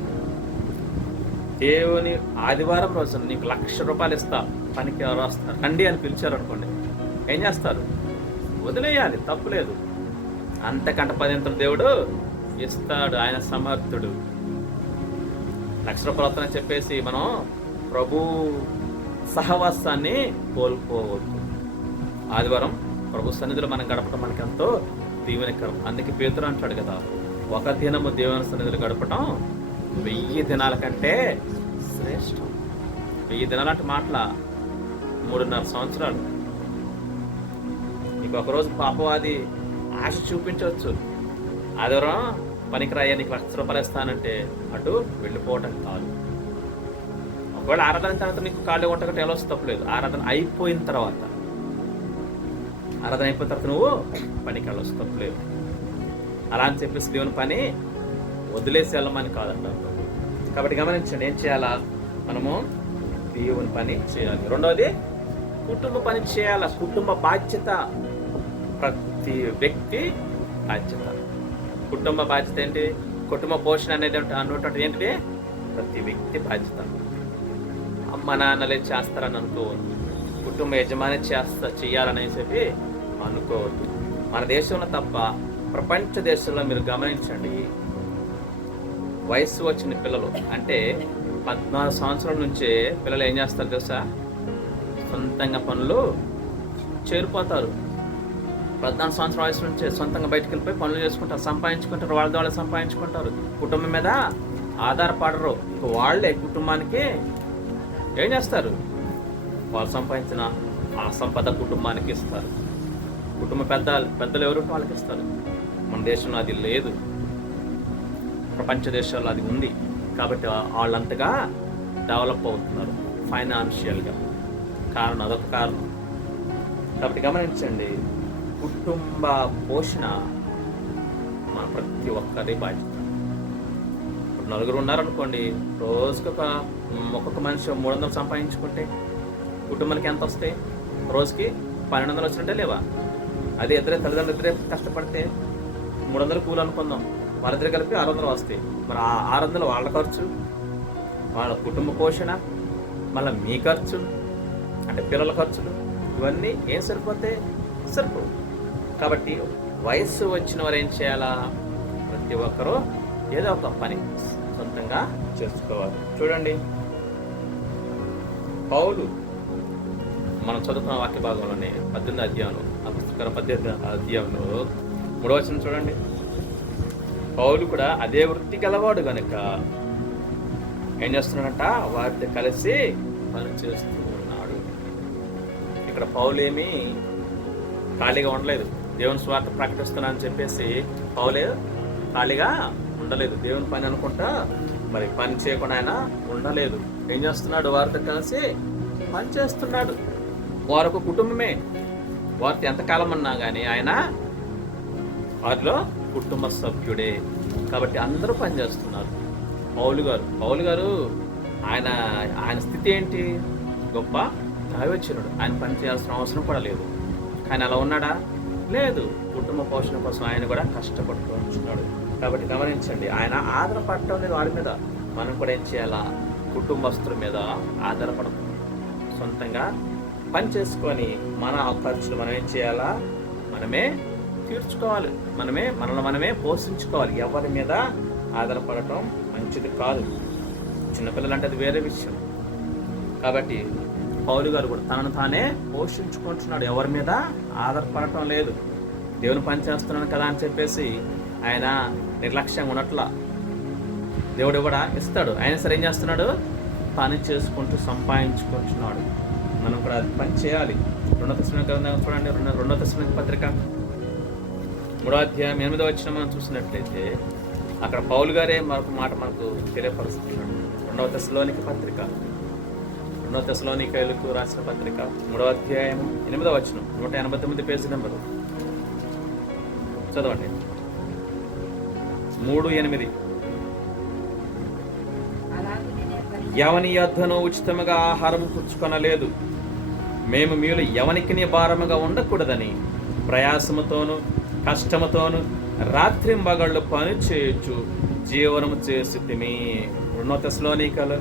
దేవుని ఆదివారం రోజున నీకు 1,00,000 రూపాయలు ఇస్తా, పనికి ఎవరు వస్తారు రండి అని పిలిచారు అనుకోండి, ఏం చేస్తారు? వదిలేయాలి, తప్పులేదు. అంతకంటే 10 దేవుడు ఇస్తాడు. ఆయన సమర్థుడు. 1,00,000 రూపాయలు వస్తానని చెప్పేసి మనం ప్రభు సహవాసాన్ని కోల్పోవద్దు. ఆదివారం ప్రభు సన్నిధిలో మనం గడపడం మనకెంతో దీవెనకరం. అందుకే పేతురు అంటాడు కదా, ఒక దినము దేవుని సన్నిధిలో గడపటం 1000 దినాల కంటే శ్రేష్టం. 1000 దినాలు అంటే మాటల 3.5 సంవత్సరాలు. నీకు ఒకరోజు పాపవాది ఆశ చూపించవచ్చు, ఆదివారం పనికిరాయ్యా నీకు 1,00,000 రూపాయలు ఇస్తానంటే అటు వెళ్ళిపోవటం కాదు. ఒకవేళ ఆరాధన తర్వాత నీకు ఖాళీ ఉండకంటే ఎలా వస్తే తప్పలేదు. ఆరాధన అయిపోయిన తర్వాత నువ్వు పనికి వెళ్ళొచ్చు, తప్పలేదు. అలా అని చెప్పేసి దేవుని పని వదిలేసి వెళ్ళమని కాదంట. కాబట్టి గమనించండి, ఏం చేయాలా? మనము దేవుని పని చేయాలి. రెండవది కుటుంబ పని చేయాలి. కుటుంబ బాధ్యత ప్రతి వ్యక్తి బాధ్యత. కుటుంబ బాధ్యత ఏంటి? కుటుంబ పోషణ అనేది అన్నటువంటి ఏంటి? ప్రతి వ్యక్తి బాధ్యత. అమ్మ నాన్నలే చేస్తారని అనుకోవద్దు. కుటుంబ యజమాని చేయాలని చెప్పి అనుకోవద్దు. మన దేశంలో తప్ప ప్రపంచ దేశంలో మీరు గమనించండి, వయసు వచ్చిన పిల్లలు అంటే 14 సంవత్సరాల నుంచే పిల్లలు ఏం చేస్తారు తెలుసా? సొంతంగా పనులు చేరిపోతారు. 14 సంవత్సరాల వయసు నుంచే సొంతంగా బయటకు వెళ్ళిపోయి పనులు చేసుకుంటారు, సంపాదించుకుంటారు, వాళ్ళ ద్వారా సంపాదించుకుంటారు. కుటుంబం మీద ఆధారపడరు. వాళ్ళే కుటుంబానికి ఏం చేస్తారు? వాళ్ళు సంపాదించిన ఆ సంపద కుటుంబానికి ఇస్తారు. కుటుంబ పెద్దలు ఎవరు వాళ్ళకి ఇస్తారు. మన దేశంలో అది లేదు, ప్రపంచ దేశాల్లో అది ఉంది. కాబట్టి వాళ్ళంతగా డెవలప్ అవుతున్నారు ఫైనాన్షియల్గా. కారణం అదొక కారణం. కాబట్టి గమనించండి, కుటుంబ పోషణ మన ప్రతి ఒక్కరి బాధ్యత. ఇప్పుడు 4 ఉన్నారనుకోండి, రోజుకి ఒక్కొక్క మనిషి 300 సంపాదించుకుంటే కుటుంబానికి ఎంత వస్తాయి? రోజుకి 1200 వచ్చినట్టే లేవా? అదే తల్లిదండ్రులు ఇద్దరే కష్టపడితే 300 కూలి అనుకుందాం, వాళ్ళిద్దరు కలిపి 600 వస్తాయి. మరి ఆ 600 వాళ్ళ ఖర్చు, వాళ్ళ కుటుంబ పోషణ, మళ్ళీ మీ ఖర్చు అంటే పిల్లల ఖర్చులు, ఇవన్నీ ఏం సరిపోతాయి? సరిపోవు. కాబట్టి వయస్సు వచ్చిన వారు ఏం చేయాలా? ప్రతి ఒక్కరూ ఏదో ఒక పని సొంతంగా చేసుకోవాలి. చూడండి, పౌలు మనం చదువుకున్న వాక్య భాగంలోనే 18వ అధ్యాయంలో, ఆ పుస్తకం 18వ అధ్యాయంలో 3వ వచనం చూడండి. పౌలు కూడా అదే వృత్తి గలవాడు కనుక ఏం చేస్తున్నాడంట? వారితో కలిసి పని చేస్తూ ఉన్నాడు. ఇక్కడ పౌలు ఏమీ ఖాళీగా ఉండలేదు. దేవుని స్వార్థ ప్రకటిస్తున్నా అని చెప్పేసి పౌలే ఖాళీగా ఉండలేదు. దేవుని పని అనుకుంటా మరి పని చేయకుండా ఆయన ఉండలేదు. ఏం చేస్తున్నాడు? వారితో కలిసి పని చేస్తున్నాడు. వారు ఒక కుటుంబమే. వారితో ఎంతకాలం ఉన్నా కానీ ఆయన వారిలో కుటుంబ సభ్యుడే. కాబట్టి అందరూ పనిచేస్తున్నారు. పౌలు గారు ఆయన స్థితి ఏంటి? గొప్ప దైవజనుడు. ఆయన పని చేయాల్సిన అవసరం కూడా లేదు. కానీ అలా ఉన్నాడా? లేదు. కుటుంబ పోషణ కోసం ఆయన కూడా కష్టపడుతూ ఉంటున్నాడు. కాబట్టి గమనించండి, ఆయన ఆధారపడటం లేదు వారి మీద. మనం కూడా ఏం చేయాలా? కుటుంబస్తుల మీద ఆధారపడదు. సొంతంగా పని చేసుకొని మన ఖర్చులు మనం ఏం చేయాలా? మనమే తీర్చుకోవాలి. మనమే పోషించుకోవాలి. ఎవరి మీద ఆధారపడటం మంచిది కాదు. చిన్నపిల్లలు అంటే అది వేరే విషయం. కాబట్టి పౌలు గారు కూడా తనను తానే పోషించుకుంటున్నాడు. ఎవరి మీద ఆధారపడటం లేదు. దేవుని పని చేస్తున్నాను కదా అని చెప్పేసి ఆయన నిర్లక్ష్యంగా ఉన్నట్లా. దేవుడు కూడా ఇస్తాడు. ఆయన సరే ఏం చేస్తున్నాడు? పని చేసుకుంటూ సంపాదించుకుంటున్నాడు. మనం కూడా పని చేయాలి. 2 తెస్సలోనిక గ్రంథం చూడండి, 2 తెస్సలోనిక పత్రిక 3వ అధ్యాయం 8వ వచనం మనం చూసినట్లయితే అక్కడ పౌలు గారే మరొక మాట మనకు తెలియపరుస్తున్నాడు. 2 తెస్సలోనిక పత్రిక 2 తెస్సలోనికయులకు రాసిన పత్రిక 3వ అధ్యాయం 8వ వచనం 189 పేజీ నెంబరు చదవండి. 3:8 ఎవని యొద్దను ఉచితముగా ఆహారం పుచ్చుకొనలేదు, మేము మీలో ఎవనికి భారముగా ఉండకూడదని ప్రయాసముతోను కష్టముతోను రాత్రింబగళ్ళు పని చేయొచ్చు జీవనము చేసితిమి. 2 తెస్సలోనికల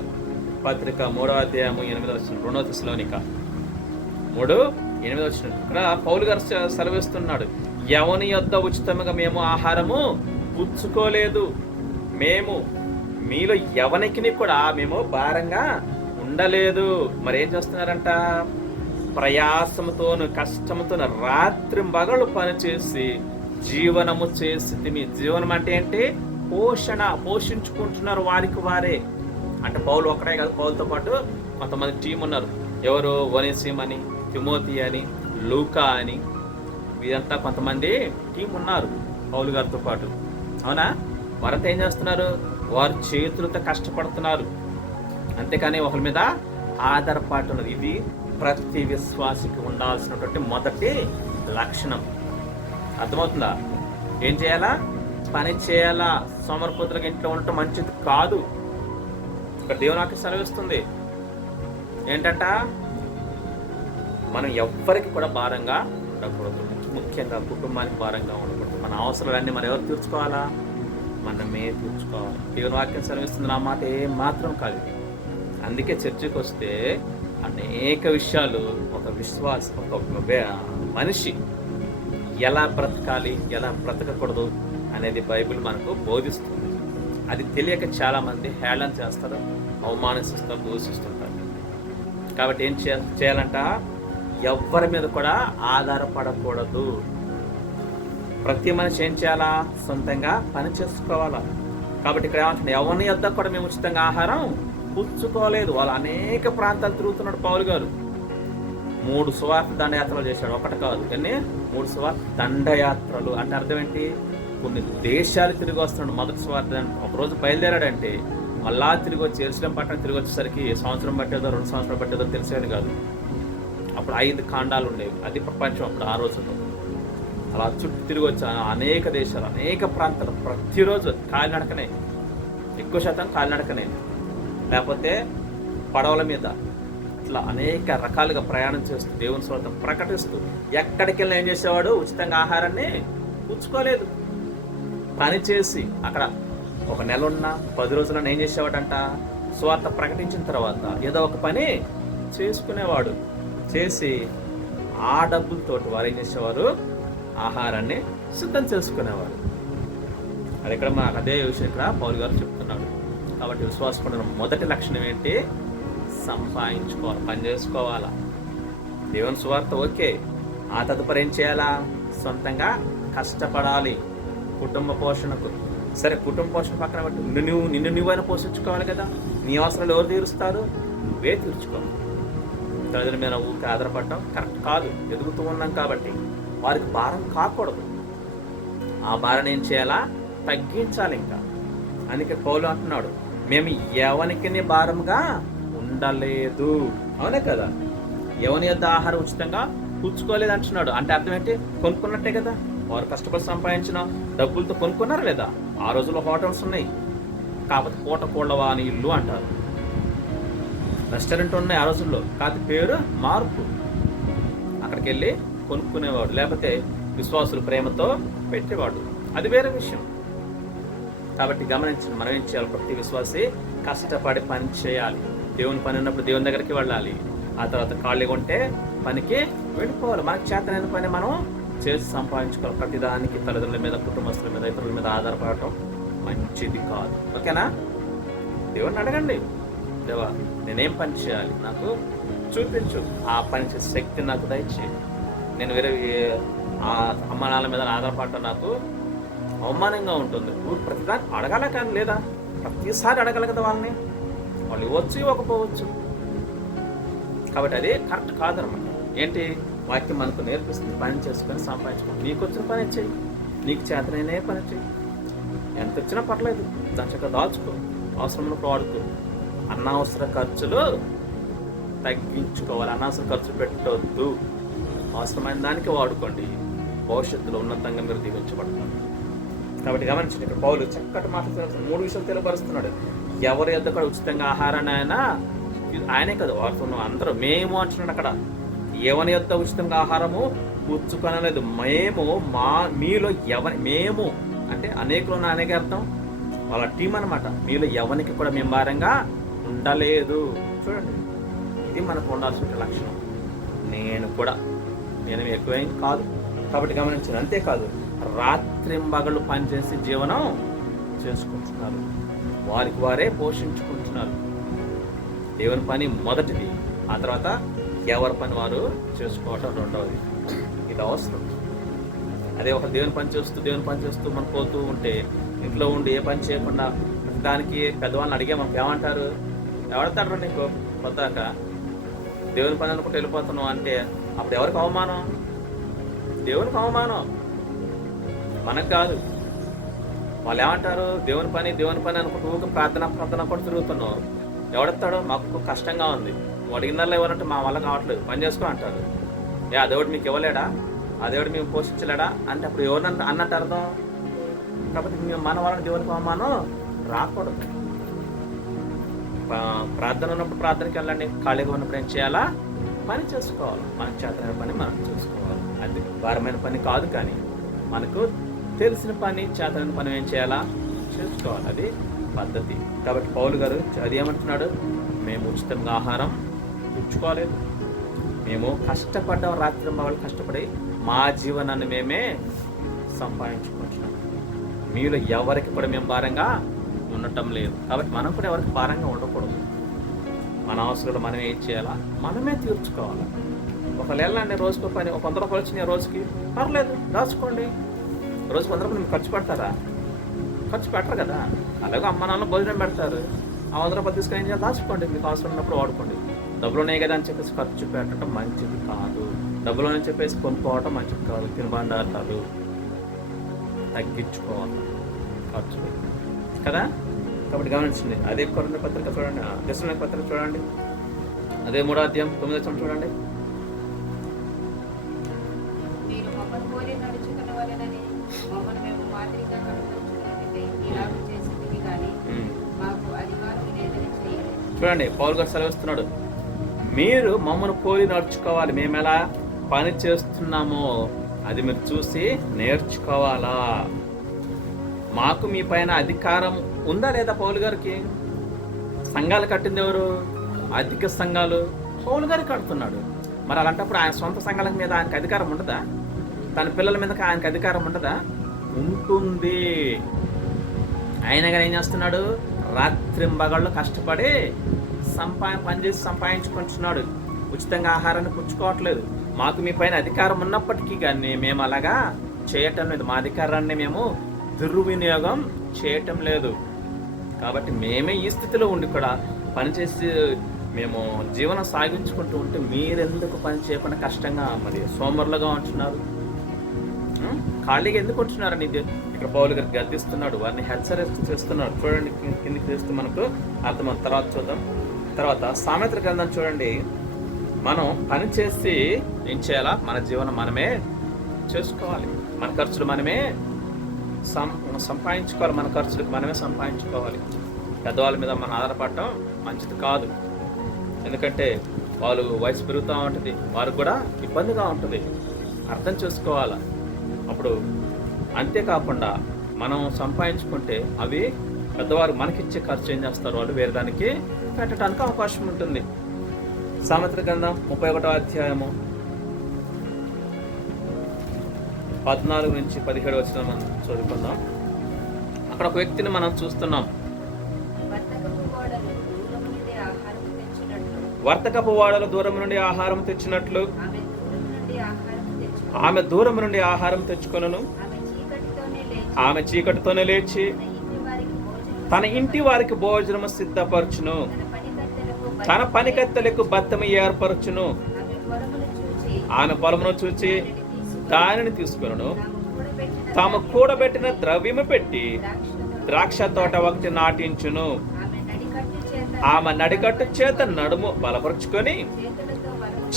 పత్రిక 3వ అధ్యాయం 8వ వచనం. 2 తెస్సలోనిక 3:8 వచనం. ఇక్కడ పౌలు గారు సెలవిస్తున్నాడు, ఎవని యొద్ద ఉచితముగా మేము ఆహారము పుచ్చుకోలేదు, మేము మీలో ఎవనికి కూడా మేము భారంగా ఉండలేదు. మరి ఏం చేస్తున్నారంట? ప్రయాసముతోను కష్టముతోను రాత్రింబగళ్ళు పనిచేసి జీవనము చేసి తిని. జీవనం అంటే ఏంటి? పోషించుకుంటున్నారు వారికి వారే. అంటే పౌలు ఒక్కడే కాదు, పౌలుతో పాటు కొంతమంది టీం ఉన్నారు. ఎవరు? ఒనేసిం అని, తిమోతి అని, లూకా అని, వీరంతా కొంతమంది టీం ఉన్నారు పౌలు గారితో పాటు. అవునా? వారంతా ఏం చేస్తున్నారు? వారు చేతులతో కష్టపడుతున్నారు, అంతేకాని ఒకరి మీద ఆధారపడుతున్నారు. ఇది ప్రతి విశ్వాసికి ఉండాల్సినటువంటి మొదటి లక్షణం. అర్థమవుతుందా? ఏం చేయాలా? పని చేయాలా. సోమరిపోతులకు ఇంట్లో ఉండటం మంచిది కాదు. ఇక్కడ దేవుని వాక్యం సెలవిస్తుంది ఏంటంట? మనం ఎవ్వరికి కూడా భారంగా ఉండకూడదు, ముఖ్యంగా కుటుంబానికి భారంగా ఉండకూడదు. మన అవసరాలన్నీ మనం ఎవరు తీర్చుకోవాలా? మనమే తీర్చుకోవాలి. దేవుని వాక్యం సెలవిస్తుంది నా మాట ఏం మాత్రం కాదు. అందుకే చర్చికి వస్తే అనేక విషయాలు ఒక మనిషి ఎలా బ్రతకాలి, ఎలా బ్రతకకూడదు అనేది బైబిల్ మనకు బోధిస్తుంది. అది తెలియక చాలామంది హేళన చేస్తారు, అవమానిస్తారు, దూషిస్తుంటారు. కాబట్టి ఏం చేయాలంట? ఎవ్వరి మీద కూడా ఆధారపడకూడదు. ప్రతి మనిషి ఏం చేయాలా? సొంతంగా పని చేసుకోవాలా. కాబట్టి ఇక్కడ ఏమంటున్నా? ఎవరిని యొద్ద కూడా మేము ఉచితంగా ఆహారం పుచ్చుకోలేదు. వాళ్ళు అనేక ప్రాంతాలు తిరుగుతున్నాడు పౌలు గారు. 3 సువార్త దండయాత్రలు చేశాడు, ఒకటి కాదు కానీ 3 సువార్త దండయాత్రలు. అంటే అర్థం ఏంటి? కొన్ని దేశాలు తిరిగి వస్తున్నాడు. మొదటి సువార్త ఒకరోజు బయలుదేరాడంటే మళ్ళా తిరిగి వచ్చి ఎరుసలేం పట్టణం తిరిగి వచ్చేసరికి సంవత్సరం పట్టేదో 2 సంవత్సరాలు పట్టేదో తెలిసేది కాదు. అప్పుడు 5 ఖండాలు ఉండేవి. అది ప్రపంచం అప్పుడు ఆ రోజుల్లో. అలా చుట్టూ తిరిగి వచ్చాను అనేక దేశాలు, అనేక ప్రాంతాలు. ప్రతిరోజు కాలినడకనే, ఎక్కువ శాతం కాలినడకనే, లేకపోతే పడవల మీద, ఇట్లా అనేక రకాలుగా ప్రయాణం చేస్తూ దేవుని స్వార్థం ప్రకటిస్తూ ఎక్కడికి వెళ్ళినా ఏం చేసేవాడు? ఉచితంగా ఆహారాన్ని పుచ్చుకోలేదు. పని చేసి అక్కడ 1 నెల ఉన్నా 10 రోజులన్నా ఏం చేసేవాడంట? స్వార్థ ప్రకటించిన తర్వాత ఏదో ఒక పని చేసుకునేవాడు. చేసి ఆ డబ్బులతోటి వారు ఏం చేసేవారు? ఆహారాన్ని సిద్ధం చేసుకునేవారు. అది ఇక్కడ మాకు అదే విషయం ఇక్కడ పౌలు గారు చెప్తున్నాడు. కాబట్టి విశ్వాసపడిన మొదటి లక్షణం ఏంటి? సంపాదించుకోవాలి, పని చేసుకోవాలా. దేవుని సువార్త ఓకే, ఆ తదుపరి ఏం చేయాలా? సొంతంగా కష్టపడాలి కుటుంబ పోషణకు. సరే, కుటుంబ పోషణ పక్కన పెట్టి నిన్ను నువ్వైనా పోషించుకోవాలి కదా. నీ అవసరాలు ఎవరు తీరుస్తారు? నువ్వే తీర్చుకోవాలి. తల్లిదండ్రుల మీద ఊరికి ఆధారపడటం కరెక్ట్ కాదు. ఎదుగుతూ ఉన్నాం కాబట్టి వారికి భారం కాకూడదు. ఆ భారం ఏం చేయాలా? తగ్గించాలి. ఇంకా అందుకే పౌలు అంటున్నాడు, మేము ఎవనికి భారంగా ఉండలేదు. అవునే కదా? ఎవని యొద్ద ఆహారం ఉచితంగా పుచ్చుకోలేదు అంటున్నాడు. అంటే అర్థం ఏంటి? కొనుక్కున్నట్టే కదా. వారు కష్టపడి సంపాదించిన డబ్బులతో కొనుక్కున్నారు లేదా? ఆ రోజుల్లో హోటల్స్ ఉన్నాయి, కాకపోతే పూట కోళ్ళవా అని ఇల్లు అంటారు. రెస్టారెంట్ ఉన్నాయి ఆ రోజుల్లో, కాకపోతే పేరు మార్పు. అక్కడికి వెళ్ళి కొనుక్కునేవాడు, లేకపోతే విశ్వాసులు ప్రేమతో పెట్టేవాడు. అది వేరే విషయం. కాబట్టి గమనించండి, మనం ఏం చేయాలి? ప్రతి విశ్వాసి కష్టపడి పని చేయాలి. దేవుని పని ఉన్నప్పుడు దేవుని దగ్గరికి వెళ్ళాలి. ఆ తర్వాత ఖాళీగా ఉంటే పనికి వెళ్ళిపోవాలి. మనకు చేతనైన పని మనం చేసి సంపాదించుకోవాలి. ప్రతిదానికి తల్లిదండ్రుల మీద, కుటుంబస్తుల మీద, ఇతరుల మీద ఆధారపడటం మంచిది కాదు. ఓకేనా? దేవుని అడగండి, దేవా నేనేం పని చేయాలి? నాకు చూపించు. ఆ పని చేసే శక్తి నాకు దయచేయి. నేను వేరే అమ్మ నాన్న మీద ఆధారపడటం నాకు అవమానంగా ఉంటుంది. నువ్వు ప్రతిదాన్ని అడగాల కానీ లేదా? ప్రతిసారి అడగాలి కదా వాళ్ళని. వాళ్ళు ఇవ్వచ్చు, ఇవ్వకపోవచ్చు. కాబట్టి అది కరెక్ట్ కాదనమాట. ఏంటి వాక్యం మనకు నేర్పిస్తుంది, పని చేసుకొని సంపాదించుకో. నీకు వచ్చిన పని చెయ్యి, నీకు చేతనైనా పని చెయ్యి, ఎంత వచ్చినా పర్లేదు, దాని చక్కగా దాచుకో, అవసరంలో వాడుకో. అనవసర ఖర్చులు తగ్గించుకోవాలి, అనవసర ఖర్చు పెట్టొద్దు, అవసరమైన దానికి వాడుకోండి, భవిష్యత్తులో ఉన్నతంగా మీరు దీవించబడతారు. కాబట్టి గమనించండి, ఇక్కడ పౌలు చక్కటి మాట్లాడుతున్నారు, 3 విషయాలు తెలియపరుస్తున్నాడు. ఎవరి యొద్ద కూడా ఉచితంగా ఆహారాన్ని ఆయనే కదా వాడుతున్నాం, అందరూ మేము అంటున్నాడు. అక్కడ ఎవరి యొద్ద ఉచితంగా ఆహారము పుచ్చుకొనలేదు, మీలో మేము అంటే అనేకులు అనేక అర్థం, వాళ్ళ టీం అనమాట. మీలో ఎవరికి కూడా మేము భారంగా ఉండలేదు. చూడండి, ఇది మనకు ఉండాల్సిన లక్షణం. నేను ఎక్కువేం కాదు. కాబట్టి గమనించండి. అంతేకాదు, రాత్రింబగళ్ళు పనిచేసి జీవనం చేసుకుంటున్నారు, వారికి వారే పోషించుకుంటున్నారు. దేవుని పని మొదటిది, ఆ తర్వాత ఎవరి పని వారు చేసుకోవటం రెండవది. ఇది అవసరం. అదే ఒక దేవుని పని చేస్తూ మనం పోతూ ఉంటే, ఇంట్లో ఉండి ఏ పని చేయకుండా దానికి పెద్దవాళ్ళని అడిగే మనకు ఏమంటారు, ఎవడతాడు నీకు పొద్దాక దేవుని పని అనుకుంటూ వెళ్ళిపోతున్నావు అంటే అప్పుడు ఎవరికి అవమానం? దేవునికి అవమానం, మనకు కాదు. వాళ్ళు ఏమంటారు, దేవుని పని అనుకుంటూ ఊరికి ప్రార్థన కూడా తిరుగుతున్నావు, ఎవడెత్తాడు? మాకు కష్టంగా ఉంది, నువ్వు అడిగినల్లో ఇవ్వాలంటే మా వల్ల కావట్లేదు, పని చేసుకో అంటారు. ఆ దేవుడు మీకు ఇవ్వలేడా, ఆ దేవుడు మేము పోషించలేడా అంటే అప్పుడు ఎవరినంత అన్నట్టు అర్థం. కాబట్టి మేము మన వాళ్ళని దేవునికి అవమానం రాకూడదు. ప్రార్థన ఉన్నప్పుడు ప్రార్థనకి వెళ్ళండి, ఖాళీగా ఉన్నప్పుడు ఏం చేయాలా? పని చేసుకోవాలి, మనకు చేతనైన పని మనం చేసుకోవాలి. అది భారమైన పని కాదు, కానీ మనకు తెలిసిన పని, చేతనైన పని ఏం చేయాలా? చేసుకోవాలి. అది పద్ధతి. కాబట్టి పౌలు గారు అది ఏమంటున్నాడు, మేము ఉచితంగా ఆహారం పుచ్చుకోలేదు, మేము కష్టపడ్డాం, రాత్రి మగళ్ళు కష్టపడి మా జీవనాన్ని మేమే సంపాదించుకుంటున్నాం. మీలో ఎవరికి కూడా మేము భారంగా ఉండటం లేదు. కాబట్టి మనం కూడా ఎవరికి భారంగా ఉండకూడదు. మన అవసరాలు మనం ఏం చేయాలా? మనమే తీర్చుకోవాలి. ఒకవేళ రోజుకు పని 100 రూపాయలు వచ్చినాయి రోజుకి, పర్లేదు, దాచుకోండి. రోజుకు 100 రూపాయలు ఖర్చు పెడతారా? ఖర్చు పెట్టరు కదా. అలాగే అమ్మ నాన్న భోజనం పెడతారు, ఆ 100 రూపాయలు తీసుకొని ఏం చేయాలి? దాచుకోండి, మీకు అవసరం ఉన్నప్పుడు వాడుకోండి. డబ్బులు ఉన్నాయి కదా అని చెప్పేసి ఖర్చు పెట్టడం మంచిది కాదు. డబ్బులు అని చెప్పేసి కొనుక్కోవడం మంచిది కాదు. తినుబండారాలు తగ్గించుకోవాలి ఖర్చు కదా. కాబట్టి గమనించండి. అదే కొరింథీ పత్రిక చూడండి, దశలోని పత్రిక చూడండి, అదే 3వ అధ్యాయం 9వ వచనం చూడండి. చూడండి, పౌలు గారు సెలవిస్తున్నాడు, మీరు మమ్మల్ని పోలి నడుచుకోవాలి, మేము ఎలా పని చేస్తున్నామో అది మీరు చూసి నేర్చుకోవాలా. మాకు మీ పైన అధికారం ఉందా లేదా? పౌలు గారికి సంఘాలు కట్టింది ఎవరు? అధిక సంఘాలు పౌలు గారికి కడుతున్నాడు. మరి అలాంటప్పుడు ఆయన సొంత సంఘాల మీద ఆయనకు అధికారం ఉండదా? తన పిల్లల మీద ఆయనకు అధికారం ఉండదా? ఉంటుంది. ఆయన కానీ ఏం చేస్తున్నాడు? రాత్రింబగళ్ళు కష్టపడి పనిచేసి సంపాదించుకుంటున్నాడు, ఉచితంగా ఆహారాన్ని పుచ్చుకోవట్లేదు. మాకు మీ పైన అధికారం ఉన్నప్పటికీ కానీ మేము అలాగా చేయటం లేదు, మా అధికారాన్ని మేము దుర్వినియోగం చేయటం లేదు. కాబట్టి మేమే ఈ స్థితిలో ఉండి కూడా పనిచేసి మేము జీవనం సాగించుకుంటూ ఉంటే మీరెందుకు పని చేయకుండా కష్టంగా మరి సోమరులుగా ఉంటున్నారు? ఖాళీగా ఎందుకు ఉంటున్నారని ఇక్కడ పౌలు గారికి గద్దిస్తున్నాడు, వారిని హెచ్చరిస్తున్నాడు. చూడండి, కిందికి తీస్తే మనకు అర్థం. తర్వాత చూద్దాం. తర్వాత సామెతల గ్రంథం చూడండి. మనం పని చేసి ఏం చేయాలా? మన జీవనం మనమే చేసుకోవాలి, మన ఖర్చులు మనమే సంపాదించుకోవాలి, మన ఖర్చులకు మనమే సంపాదించుకోవాలి. పెద్దవాళ్ళ మీద మనం ఆధారపడటం మంచిది కాదు. ఎందుకంటే వాళ్ళు వయసు పెరుగుతూ ఉంటుంది, వారికి కూడా ఇబ్బందిగా ఉంటుంది, అర్థం చేసుకోవాలి. అప్పుడు అంతేకాకుండా మనం సంపాదించుకుంటే అవి పెద్దవారు మనకిచ్చే ఖర్చు ఏం చేస్తారు, వాళ్ళు వేరే దానికి పెట్టడానికి అవకాశం ఉంటుంది. సామెతల గ్రంథం 31వ అధ్యాయము 14 నుంచి 17 వచనం మనం చదువుకుందాం. అక్కడ ఒక వ్యక్తిని మనం చూస్తున్నాం. వర్తకపు వాడలు దూరం నుండి ఆహారం తెచ్చినట్లు ఆమె దూరం నుండి ఆహారం తెచ్చుకొనును. ఆమె చీకటితోనే లేచి తన ఇంటి వారికి భోజనము సిద్ధపరచును. తన పనికత్తెలకు బత్తము ఏర్పరచును. ఆమె పొలమును చూచి దానిని తీసుకును. తాము కూడబెట్టిన ద్రవ్యము పెట్టి ద్రాక్ష తోట ఒకటి నాటించును. ఆమె నడికట్టు చేత నడుము బలపరుచుకొని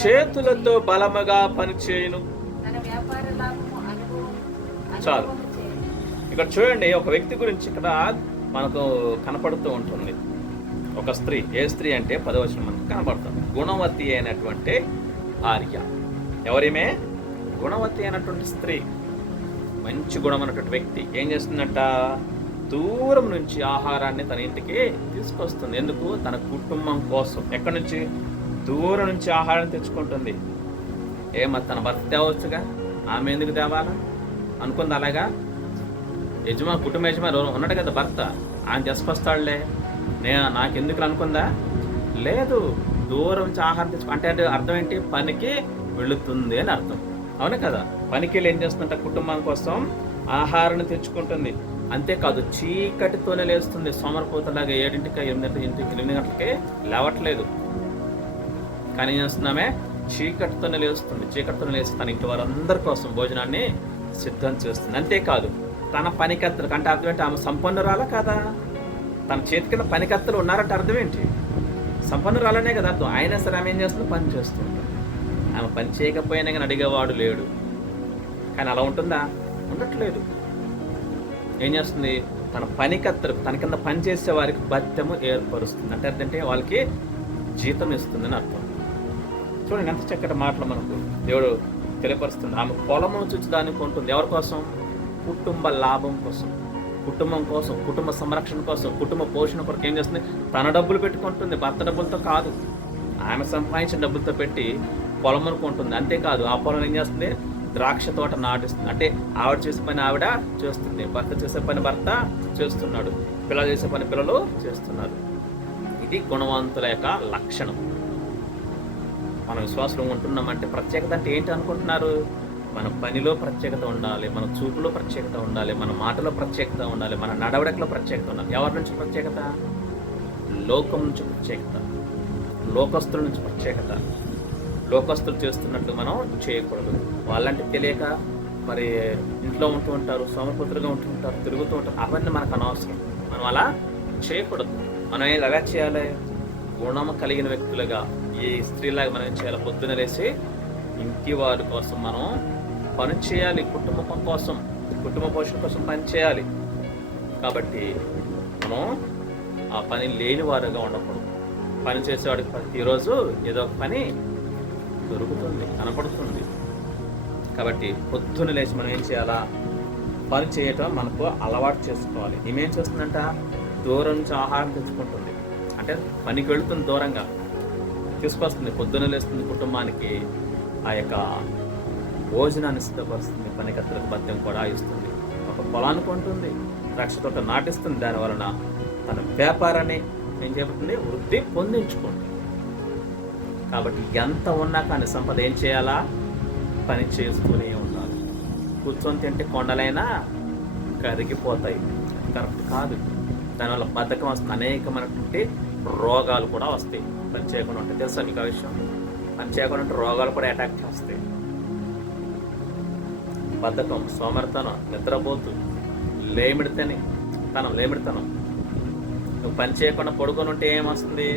చేతులతో బలముగా పనిచేయును. చాలు. ఇక్కడ చూడండి, ఒక వ్యక్తి గురించి ఇక్కడ మనకు కనపడుతూ ఉంటుంది. ఒక స్త్రీ. ఏ స్త్రీ అంటే 10వ వచనం మనకు కనపడుతుంది. గుణవతి అయినటువంటి భార్య. ఎవరిమే? గుణవతి అయినటువంటి స్త్రీ, మంచి గుణం అన్నటువంటి వ్యక్తి ఏం చేస్తుందంట? దూరం నుంచి ఆహారాన్ని తన ఇంటికి తీసుకొస్తుంది. ఎందుకు? తన కుటుంబం కోసం. ఎక్కడి నుంచి? దూరం నుంచి ఆహారం తెచ్చుకుంటుంది. తన భర్త తేవచ్చుగా, ఆమె ఎందుకు తేవాలా అనుకుంది. అలాగా కుటుంబ యజమాని ఉన్నాడు కదా భర్త, ఆయన తీసుకొస్తాడులే, నాకెందుకు అనుకుందా? లేదు, దూరం నుంచి ఆహారం తెచ్చుకో అంటే అర్థం ఏంటి? పనికి వెళుతుంది అని అర్థం. అవును కదా? పనికి వెళ్ళి ఏం చేస్తుందంట? కుటుంబం కోసం ఆహారాన్ని తెచ్చుకుంటుంది. అంతేకాదు, చీకటితోనే లేస్తుంది. సోమరిపోతలాగా 7ంటికి 8 గంటలకి లేవట్లేదు. కానీ ఏం చేస్తున్నామే? చీకటితోనే లేస్తుంది. చీకటితోనే లేచి తన ఇంటి వారందరి కోసం భోజనాన్ని సిద్ధం చేస్తుంది. అంతేకాదు, తన పనికత్తెలకు అంటే అర్థం ఏంటి? ఆమె సంపన్నురాలా కాదా? తన చేతి కింద పనికత్తెలు ఉన్నారంటే అర్థం ఏంటి? సంపన్నురాలనే కదా అర్థం. అయినా సరే ఆమె ఏం చేస్తుంది? పని చేస్తుంది. ఆమె పని చేయకపోయినా కానీ అడిగేవాడు లేడు. కానీ అలా ఉంటుందా? ఉండట్లేదు. ఏం చేస్తుంది? తన పనికత్తెలకు, తన కింద పని చేసే వారికి భత్యము ఏర్పరుస్తుంది. అంటే అర్థంటే వాళ్ళకి జీతం ఇస్తుందని అర్థం. చూడండి ఎంత చక్కటి మాటలు మనకు దేవుడు తెలియపరుస్తుంది. ఆమె పొలమును చూసి దాన్ని కొంటుంది. ఎవరి కోసం? కుటుంబ లాభం కోసం, కుటుంబం కోసం, కుటుంబ సంరక్షణ కోసం, కుటుంబ పోషణ కొరకు ఏం చేస్తుంది? తన డబ్బులు పెట్టుకుంటుంది. భర్త డబ్బులతో కాదు, ఆమె సంపాదించిన డబ్బులతో పెట్టి పొలమును కొంటుంది. అంతేకాదు, ఆ పొలం ఏం చేస్తుంది? ద్రాక్ష తోట నాటిస్తుంది. అంటే ఆవిడ చేసే పని ఆవిడ చేస్తుంది, భర్త చేసే పని భర్త చేస్తున్నాడు, పిల్లలు చేసే పని పిల్లలు చేస్తున్నారు. ఇది గుణవంతుల యొక్క లక్షణం. మన విశ్వాసంలో ఉంటున్నామంటే ప్రత్యేకత అంటే ఏంటి అనుకుంటున్నారు? మన పనిలో ప్రత్యేకత ఉండాలి, మన చూపులో ప్రత్యేకత ఉండాలి, మన మాటలో ప్రత్యేకత ఉండాలి, మన నడవడికలో ప్రత్యేకత ఉండాలి. ఎవరి నుంచి ప్రత్యేకత? లోకం నుంచి ప్రత్యేకత, లోకస్తుల నుంచి ప్రత్యేకత. లోకస్తులు చేస్తున్నట్టు మనం చేయకూడదు. వాళ్ళంటే తెలియక మరి ఇంట్లో ఉంటూ ఉంటారు, సోమపుత్రులుగా ఉంటూ ఉంటారు, తిరుగుతూ ఉంటారు. అవన్నీ మనకు అనవసరం. మనం అలా చేయకూడదు. మనం ఎలా చేయాలి? గుణము కలిగిన వ్యక్తులుగా, ఈ స్త్రీలాగా మనం ఏం చేయాలి? పొద్దున లేసి ఇంటి వారి కోసం మనం పని చేయాలి, కుటుంబం కోసం, కుటుంబ పోషణ కోసం పని చేయాలి. కాబట్టి మనం ఆ పని లేని వారుగా ఉండకూడదు. పని చేసేవాడికి ప్రతిరోజు ఏదో ఒక పని దొరుకుతుంది, కనపడుతుంది. కాబట్టి పొద్దున్న లేచి మనం ఏం చేయాలా? పని చేయటం మనకు అలవాటు చేసుకోవాలి. ఈమెం చేస్తుందంట? దూరం నుంచి ఆహారం తెచ్చుకుంటుంది. అంటే పనికి వెళుతుంది, దూరంగా తీసుకొస్తుంది, పొద్దున్న లేస్తుంది, కుటుంబానికి ఆ యొక్క భోజనాన్ని సిద్ధపరుస్తుంది, పనికత్తెలకు భత్యం కూడా ఇస్తుంది, ఒక పొలాన్ని కొంటుంది, ద్రాక్ష తోట నాటిస్తుంది. దానివలన తన వ్యాపారాన్ని ఏం చేయబడుతుంది? వృద్ధి పొందించుకుంటుంది. కాబట్టి ఎంత ఉన్నా కానీ సంపద ఏం చేయాలా? పని చేసుకునే ఉండాలి. కూర్చొని తింటే కొండలైనా కరిగిపోతాయి. కరెక్ట్ కాదు. దానివల్ల బద్ధకం వస్తుంది, అనేకమైనటువంటి రోగాలు కూడా వస్తాయి. పని చేయకుండా ఉంటే తెలుసా మీకు ఆ విషయం? పని చేయకుండా ఉంటే రోగాలు కూడా అటాక్ చేస్తాయి. బద్ధకం, సోమరితనం, నిద్రపోతు, లేమిడితనం. నువ్వు పని చేయకుండా పడుకొని ఉంటే ఏమొస్తుంది?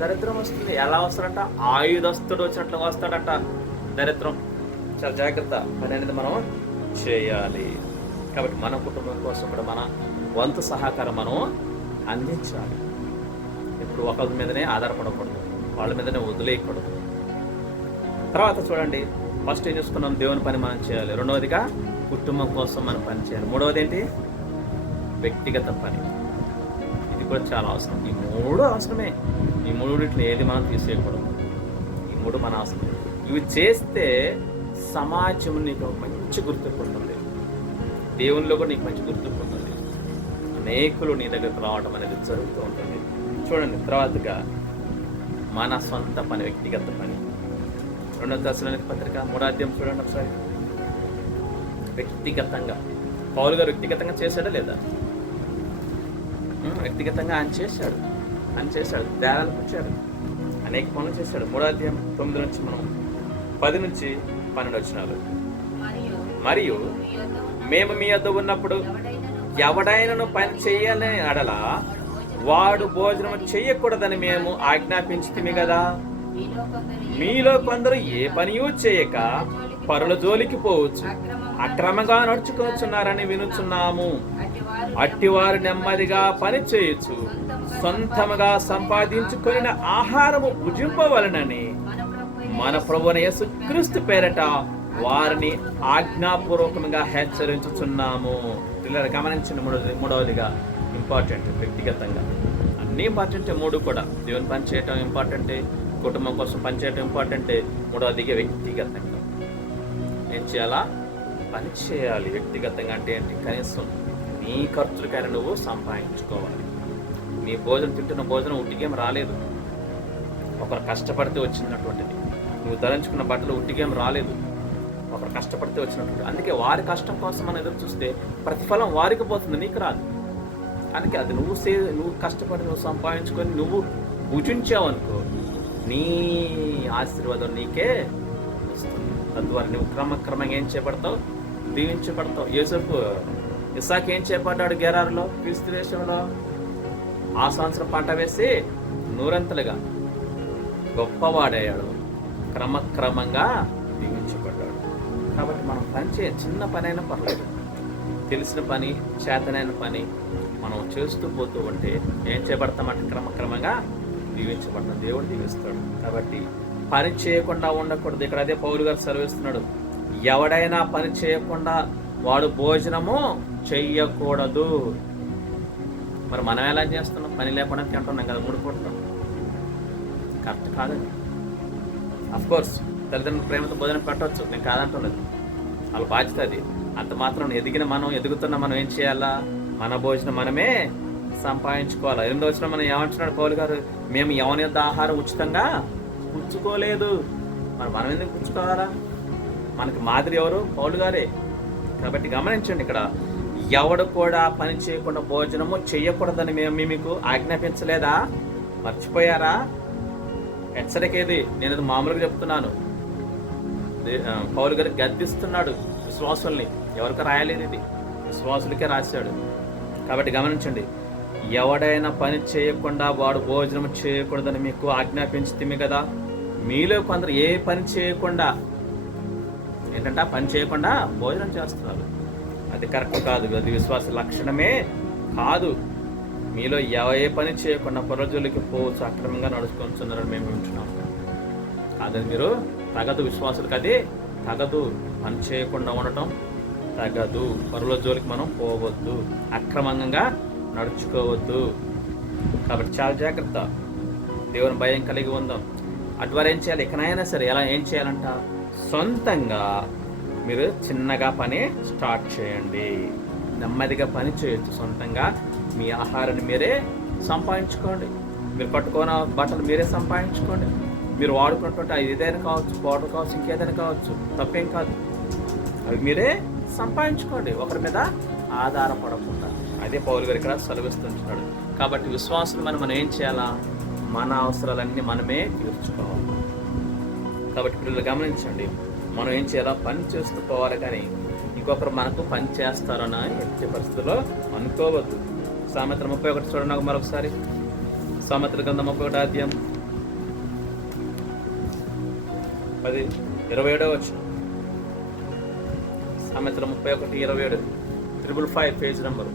దరిద్రం వస్తుంది. ఎలా వస్తాడంట? ఆయుధస్తుడు వచ్చినట్లుగా వస్తాడట దరిద్రం. చాలా జాగ్రత్త. పని అనేది మనం చేయాలి. కాబట్టి మన కుటుంబం కోసం కూడా మన వంతు సహకారం మనం అందించాలి. ఇప్పుడు ఒకరి మీదనే ఆధారపడకూడదు, వాళ్ళ మీదనే వదిలేయకూడదు. తర్వాత చూడండి, ఫస్ట్ ఏం చేసుకున్నాం? దేవుని పని మనం చేయాలి. రెండవదిగా కుటుంబం కోసం మనం పని చేయాలి. మూడవది ఏంటి? వ్యక్తిగత పని. ఇది కూడా చాలా అవసరం. ఈ మూడు అవసరమే. ఈ మూడింటిని ఏది మనం తీసేయకూడదు. ఈ మూడు మన అవసరం. ఇవి చేస్తే సమాజం నీకు మంచి గుర్తింపు ఉంటుంది, దేవునిలో కూడా నీకు మంచి గుర్తింపు ఉంటుంది, అనేకులు నీ దగ్గరకు రావడం అనేది జరుగుతూ ఉంటుంది. చూడండి, తర్వాతగా మన సొంత పని, వ్యక్తిగత పని. 2వ దశలోనికి పత్రిక 3వ అధ్యాయం చూడండి ఒకసారి. వ్యక్తిగతంగా పౌలు గారు వ్యక్తిగతంగా చేశాడా లేదా? వ్యక్తిగతంగా ఆయన చేశాడు. అని చేశాడు, దేవాలకు వచ్చాడు, అనేక పనులు చేశాడు. 3వ అధ్యాయం 9 నుంచి మనం 10 నుంచి 12 వచనాలు. మరియు మేము మీ వద్ద ఉన్నప్పుడు ఎవడైనను పని చేయని అడల వాడు భోజనం చెయ్యకూడదని మేము ఆజ్ఞాపించితిమి కదా. మీలో కొందరు ఏ పనియూ చేయక పరుల జోలికి పోవచ్చు, అక్రమంగా నడుచుకొచ్చున్నారని వినుచున్నాము. అట్టివారు నెమ్మదిగా పని చేయొచ్చు, సొంతముగా సంపాదించుకొనిన ఆహారము భుజింపవలనని మన ప్రభువైన యేసుక్రీస్తు పేరట వారిని ఆజ్ఞాపూర్వకంగా హెచ్చరించుచున్నాము. పిల్లలు గమనించిన మూడవదిగా ఇంపార్టెంట్, వ్యక్తిగతంగా అన్నీ ఇంపార్టెంటే. 3 కూడా దేవుని పని చేయటం ఇంపార్టెంటే, కుటుంబం కోసం పనిచేయటం ఇంపార్టెంటే. 3వదిగా వ్యక్తిగతంగా ఏం చేయాలా? పని చేయాలి. వ్యక్తిగతంగా అంటే ఏంటి? కనీసం నీ ఖర్చులకైనా నువ్వు సంపాదించుకోవాలి. నీ భోజనం తింటున్న భోజనం ఉట్టిగేం రాలేదు, ఒకరు కష్టపడితే వచ్చినటువంటిది. నువ్వు ధరించుకున్న బట్టలు ఉట్టిగేం రాలేదు, ఒకరు కష్టపడితే వచ్చినటువంటి. అందుకే వారి కష్టం కోసం మనం ఎదురు చూస్తే ప్రతిఫలం వారికి పోతుంది, నీకు రాదు. అందుకే అది నువ్వు కష్టపడి నువ్వు సంపాదించుకొని నువ్వు భుజించావు అనుకో, నీ ఆశీర్వాదం నీకే వస్తుంది. తద్వారా నువ్వు క్రమంగా ఏం చేపడతావు? దీవించబడతావు. యోసేపు ఇస్సాకు ఏం చేపడ్డాడు? గెరారులో, క్రీస్తు దేశంలో ఆ సంవత్సరం పంట వేసి 100 గొప్పవాడయ్యాడు, క్రమంగా దీవించబడ్డాడు. కాబట్టి మనం పని చిన్న పని అయినా పర్లేదు, తెలిసిన పని, చేతనైన పని మనం చేస్తూ పోతూ ఉంటే ఏం చేయబడతామంటే క్రమంగా దీవించబడతాం, దేవుడు దీవిస్తాడు. కాబట్టి పని చేయకుండా ఉండకూడదు. ఇక్కడ అదే పౌలు గారు సెలవిస్తున్నాడు, ఎవడైనా పని చేయకుండా వాడు భోజనము చెయ్యకూడదు. మరి మనం ఎలా చేస్తున్నాం? పని లేకుండా తింటున్నాం కదా, 3 పూటలు. కరెక్ట్ కాదండి. అఫ్కోర్స్ తల్లిదండ్రుల ప్రేమతో భోజనం పెట్టవచ్చు, నేను కాదంటున్నది, వాళ్ళ బాధ్యత అది. అంత మాత్రం ఎదుగుతున్న మనం ఏం చేయాలా? మన భోజనం మనమే సంపాదించుకోవాలి. 8వ వచనం మనం ఏమంటున్నాడు పౌలు గారు? మేము ఎవరి యొక్క ఆహారం ఉచితంగా పుచ్చుకోలేదు. మనం ఎందుకు పుచ్చుకోవాలా? మనకి మాదిరి ఎవరు? పౌలు గారే. కాబట్టి గమనించండి, ఇక్కడ ఎవడు కూడా పని చేయకుండా భోజనము చెయ్యకూడదని మేము మీకు ఆజ్ఞాపించలేదా? మర్చిపోయారా? హెచ్చరికేది, నేను అది మామూలుగా చెప్తున్నాను. పౌలు గారు గద్దిస్తున్నాడు విశ్వాసుల్ని. ఎవరికి రాయలేదు, ఇది విశ్వాసులకే రాశాడు. కాబట్టి గమనించండి, ఎవడైనా పని చేయకుండా వాడు భోజనం చేయకూడదని మీకు ఆజ్ఞాపించితిమి కదా. మీలో కొందరు ఏ పని చేయకుండా, ఏంటంటే పని చేయకుండా భోజనం చేస్తున్నారు. అది కరెక్ట్ కాదు, అది విశ్వాస లక్షణమే కాదు. మీలో ఏ పని చేయకుండా పరజులకి పోవచ్చు, అక్రమంగా నడుచుకొస్తున్నారని మేము వింటున్నాం. కాదని మీరు తగదు, విశ్వాసులకు అది తగదు. పని చేయకుండా ఉండటం తగదు. పరుల జోలికి మనం పోవద్దు, అక్రమంగా నడుచుకోవద్దు. కాబట్టి చాలా జాగ్రత్త, దేవుని భయం కలిగి ఉందాం. అటువారు ఏం చేయాలి? ఎక్కడైనా సరే ఎలా ఏం చేయాలంట? సొంతంగా మీరు చిన్నగా పని స్టార్ట్ చేయండి, నెమ్మదిగా పని చేయొచ్చు. సొంతంగా మీ ఆహారాన్ని మీరే సంపాదించుకోండి, మీరు పట్టుకున్న బట్టలు మీరే సంపాదించుకోండి, మీరు వాడుకున్నటువంటి అది ఏదైనా కావచ్చు, పౌడర్ కావచ్చు, ఇంకేదైనా కావచ్చు, తప్పేం కాదు. అవి మీరే సంపాదించుకోండి, ఒకరి మీద ఆధారపడకుండా. అదే పౌలు గారు ఇక్కడ సెలవిస్తుంటున్నాడు. కాబట్టి విశ్వాసులు మనం ఏం చేయాలా? మన అవసరాలన్నీ మనమే తీర్చుకోవాలి. కాబట్టి పిల్లలు గమనించండి, మనం ఏం చేయాలా? పని చేస్తూ పోవాలి, కానీ ఇంకొకరు మనకు పని చేస్తారని ఎట్టి పరిస్థితుల్లో అనుకోవద్దు. సామెతలు 31 చూడండి నాకు మరొకసారి. సామెతల గ్రంథం 31వ అధ్యాయం 27వ వచనం. సామెతలు 31:27, 555 పేజ్ నంబరు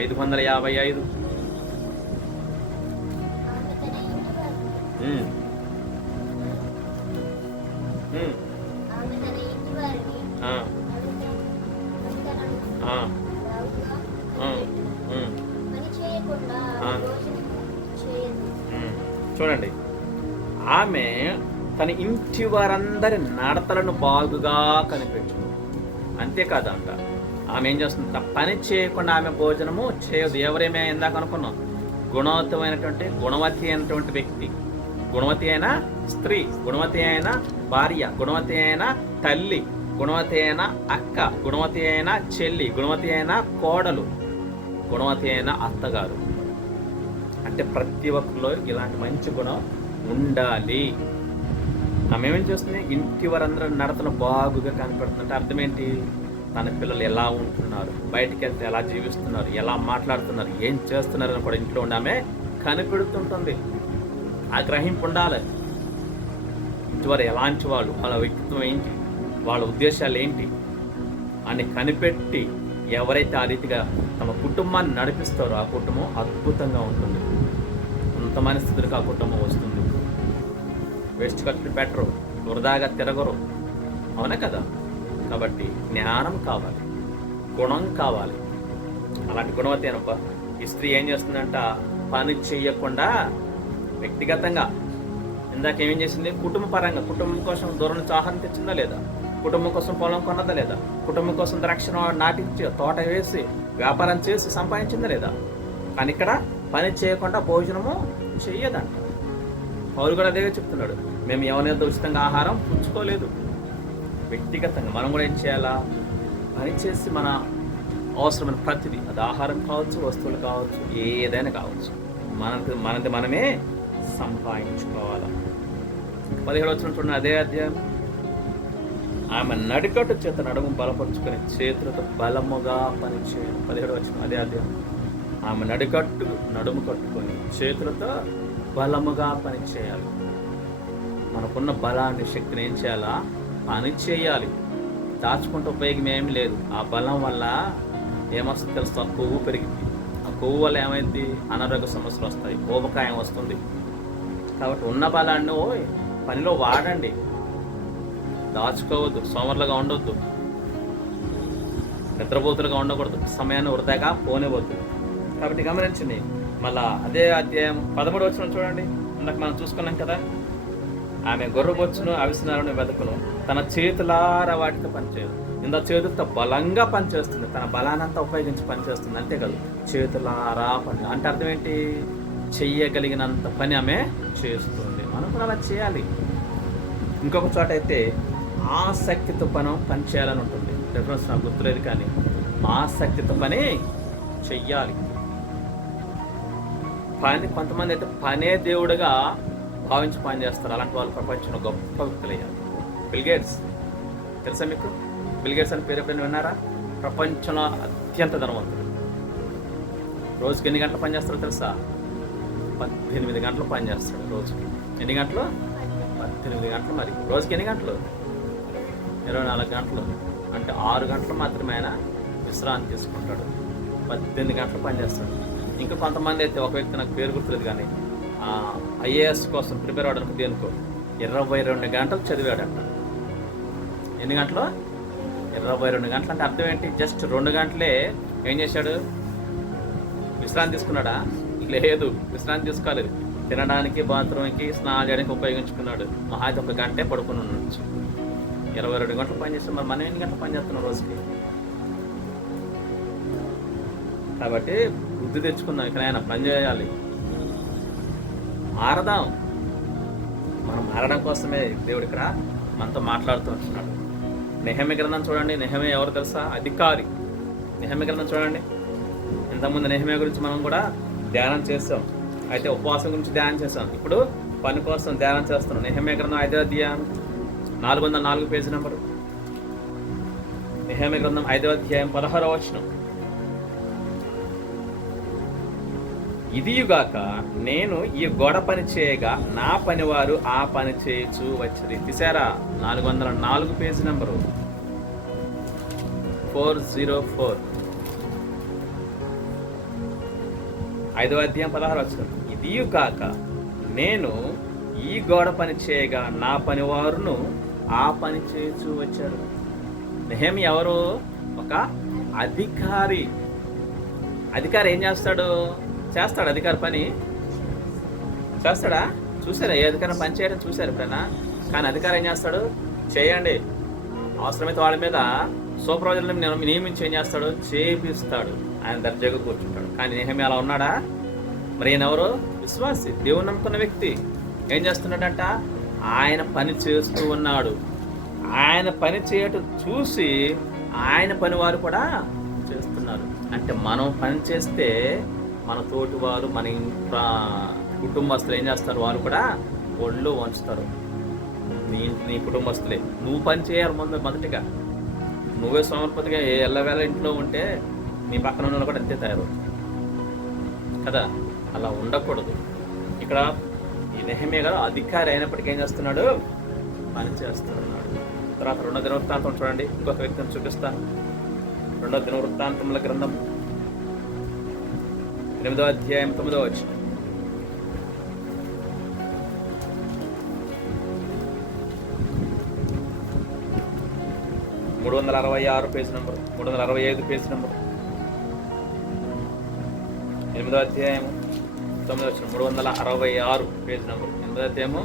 555. చూడండి, ఆమె తన ఇంటి వారందరి నడతలను బాగుగా కనిపెట్టును. అంతేకాదంట, ఆమె ఏం చేస్తుంది? పని చేయకుండా ఆమె భోజనము చేయదు. ఎవరేమే ఇందాక అనుకున్నాం, గుణవతి అయినటువంటి వ్యక్తి, గుణవతి అయిన స్త్రీ, గుణవతి అయిన భార్య, గుణవతి అయిన తల్లి, గుణవతి అయిన అక్క, గుణవతి అయిన చెల్లి, గుణవతి అయిన కోడలు, గుణవతి అయిన అత్తగారు. అంటే ప్రతి ఒక్కరిలో ఇలాంటి మంచి గుణం ఉండాలి. ఆమె ఏమేం చేస్తుంది, ఇంటి వారందరూ నడతను బాగుగా కనపడుతుందంటే అర్థం ఏంటి, తన పిల్లలు ఎలా ఉంటున్నారు, బయటికి వెళ్తే ఎలా జీవిస్తున్నారు, ఎలా మాట్లాడుతున్నారు, ఏం చేస్తున్నారు అని కూడా ఇంట్లో ఉండి ఆమె కనిపెడుతుంటుంది. ఆ గ్రహింపు ఉండాలి. ఇంటివారు ఎలాంటి వాళ్ళు, వాళ్ళ వ్యక్తిత్వం ఏంటి, వాళ్ళ ఉద్దేశాలు ఏంటి అని కనిపెట్టి ఎవరైతే ఆ రీతిగా తమ కుటుంబాన్ని నడిపిస్తారో ఆ కుటుంబం అద్భుతంగా ఉంటుంది. ఉన్నతమైన స్థితికి ఆ కుటుంబం వస్తుంది. వేస్ట్ ఖర్చులు పెట్టరు, వృధాగా తిరగరు, అవునా కదా. కాబట్టి జ్ఞానం కావాలి, గుణం కావాలి. అలాంటి గుణవతి అనప్ప ఈ స్త్రీ ఏం చేస్తుందంట, పని చేయకుండా వ్యక్తిగతంగా ఇందాక ఏమేం చేసింది, కుటుంబ పరంగా కుటుంబం కోసం దూరం నుంచి ఆహారం తెచ్చిందా లేదా, కుటుంబం కోసం పొలం కొన్నదా లేదా, కుటుంబం కోసం ద్రాక్ష నాటించి తోట వేసి వ్యాపారం చేసి సంపాదించిందా లేదా. కానీ ఇక్కడ పని చేయకుండా భోజనము చెయ్యదంట. పౌలు కూడా అదే చెప్తున్నాడు, మేము ఎవరితో ఉచితంగా ఆహారం పుచ్చుకోలేదు. వ్యక్తిగతంగా మనం కూడా ఏం చేయాలా, పని చేసి మన అవసరమైన ప్రతిదీ, అది ఆహారం కావచ్చు, వస్తువులు కావచ్చు, ఏదైనా కావచ్చు, మనది మనమే సంపాదించుకోవాలి. 17 వచనం చూడండి, అదే అధ్యాయం. ఆమె నడికట్టు చేత నడుము బలపరుచుకొని చేతులతో బలముగా పనిచేయాలి. 17 వచనం అదే అధ్యాయం. ఆమె నడుము కట్టుకొని చేతులతో బలముగా పనిచేయాలి. మనకున్న బలాన్ని, శక్తిని ఏం చేయాలా, పని చేయాలి. దాచుకుంటే ఉపయోగం ఏమి లేదు. ఆ బలం వల్ల ఏమొస్తుంది తెలుస్తా, కొవ్వు పెరిగింది. ఆ కొవ్వు వల్ల ఏమైంది, అనారోగ్య సమస్యలు వస్తాయి, ఊబకాయం వస్తుంది. కాబట్టి ఉన్న బలాన్ని పనిలో వాడండి, దాచుకోవద్దు, సోమరులుగా ఉండొద్దు, నిద్రపోతులుగా ఉండకూడదు, సమయాన్ని వృధాగా పోనివ్వద్దు. కాబట్టి గమనించండి. మళ్ళా అదే అధ్యాయం 13 వచనం చూడండి. ఇందాక మనం చూసుకున్నాం కదా, ఆమె గొర్రెబొచ్చును అవిసెనారను వెదకును తన చేతులారా వాటితో పనిచేయదు. ఇంత చేతులతో బలంగా పనిచేస్తుంది, తన బలానంతా ఉపయోగించి పనిచేస్తుంది. అంతేకాదు చేతులారా పని అంటే అర్థం ఏంటి, చెయ్యగలిగినంత పని ఆమె చేస్తుంది. మనం కూడా అలా చేయాలి. ఇంకొక చోట అయితే ఆసక్తితో పని చేయాలని ఉంటుంది. డిఫరెన్స్ నాకు గుర్తులేదు, కానీ ఆసక్తితో పని చెయ్యాలి. కొంతమంది అయితే పనే దేవుడుగా భావించి పని చేస్తారు. అలాంటి వాళ్ళు ప్రపంచంలో గొప్ప వ్యక్తులయ్యారు. బిల్గేట్స్ తెలుసా మీకు? బిల్గేట్స్ అని పేరు ఎప్పుడైనా విన్నారా? ప్రపంచంలో అత్యంత ధనవంతుడు. రోజుకి ఎన్ని గంటలు పని చేస్తారో తెలుసా? 18 గంటలు పని చేస్తాడు రోజుకి. ఎన్ని గంటలు? 18 గంటలు. మరి రోజుకి ఎన్ని గంటలు? 24 గంటలు. అంటే 6 గంటలు మాత్రమే ఆయన విశ్రాంతి తీసుకుంటాడు. 18 గంటలు పని చేస్తాడు. ఇంకా కొంతమంది అయితే, ఒక వ్యక్తి నాకు పేరు గుర్తులేదు కానీ ఐఏఎస్ కోసం ప్రిపేర్ అవ్వడానికి దేనికో 22 గంటలు చదివాడంట. ఎన్ని గంటలు? 22 గంటలు. అంటే అర్థం ఏంటి, జస్ట్ 2 గంటలే ఏం చేశాడు, విశ్రాంతి తీసుకున్నాడా? లేదు, విశ్రాంతి తీసుకోలేదు. తినడానికి, బాత్రూమ్కి, స్నానం చేయడానికి ఉపయోగించుకున్నాడు. మహా అయితే 1 గంటే పడుకుని ఉండొచ్చు. 22 గంటలు పని చేస్తాం. మరి మనం ఎన్ని గంటలు పని చేస్తున్నాం రోజుకి? కాబట్టి బుద్ధి తెచ్చుకుందాం. ఇకనైనా పని చేయాలి, మారదాం. మనం మారడం కోసమే దేవుడు ఇక్కడ మనతో మాట్లాడుతూ ఉంటున్నాడు. నెహెమ్యా గ్రంథం చూడండి. నెహెమ్యా ఎవరు తెలుసా? అధికారి. నెహెమ్యా గ్రంథం చూడండి. ఇంతకుముందు నెహెమ్యా గురించి మనం కూడా ధ్యానం చేస్తాం. అయితే ఉపవాసం గురించి ధ్యానం చేస్తాం. ఇప్పుడు పని కోసం ధ్యానం చేస్తున్నాం. నెహెమ్యా గ్రంథం 5వ అధ్యాయం 404 పేజీ నెంబరు. నెహెమ్యా గ్రంథం 5వ అధ్యాయం 16వ వచనం. ఇదియుగాక నేను ఈ గోడ పని చేయగా నా పనివారు ఆ పని చేయొచ్చు వచ్చింది. తీసారా? 404 పేజీ నెంబరు 404. 5వ అధ్యాయం 16వ వచనం. ఇదియుగాక నేను ఈ గోడ పని చేయగా నా పనివారును ఆ పని చేయొచ్చు వచ్చారు. నెహెమ్యా ఎవరు? ఒక అధికారి. అధికారి ఏం చేస్తాడు? చేస్తాడు అధికారి పని చేస్తాడా? చూసారా ఏ అధికారం పని చేయడం? చూసారు ఎప్పుడైనా? కానీ అధికారి ఏం చేస్తాడు? చేయండి, అవసరమైతే వాళ్ళ మీద సూపర్వైజర్ని నియమించి ఏం చేస్తాడు? చేపిస్తాడు. ఆయన దర్జాగా కూర్చుంటాడు. కానీ నెహెమ్యా అలా ఉన్నాడా? మరి ఈయన ఎవరు? విశ్వాసి, దేవుని నమ్ముకున్న వ్యక్తి. ఏం చేస్తున్నాడంట? ఆయన పని చేస్తూ ఉన్నాడు. ఆయన పని చేయటం చూసి ఆయన పని వారు కూడా చేస్తున్నారు. అంటే మనం పని చేస్తే మన తోటి వారు మన కుటుంబస్తులు ఏం చేస్తారు, వాళ్ళు కూడా ఒళ్ళు వంచుతారు. నీ కుటుంబస్తులే. నువ్వు పని చేయాలి మొదటిగా. నువ్వే సమర్పతిగా ఎల్లవేళ ఇంట్లో ఉంటే నీ పక్కన ఉన్న కూడా అంతే తయారవుతుంది కదా. అలా ఉండకూడదు. ఇక్కడ ఈ నెహెమ్యా గారు అధికారి అయినప్పటికీ ఏం చేస్తున్నాడు, పని చేస్తున్నాడు. తర్వాత 2వ దినవృత్తాంతం చూడండి, ఇంకొక వ్యక్తిని చూపిస్తాను. 2వ దినవృత్తాంతముల గ్రంథం 8వ అధ్యాయం 9వ వచనం. మూడు 366 పేజ్ నెంబర్, 365 పేజ్ నెంబర్, 8వ అధ్యాయము 9వ వచనం. 366 పేజ్ నెంబర్, 8వ అధ్యాయము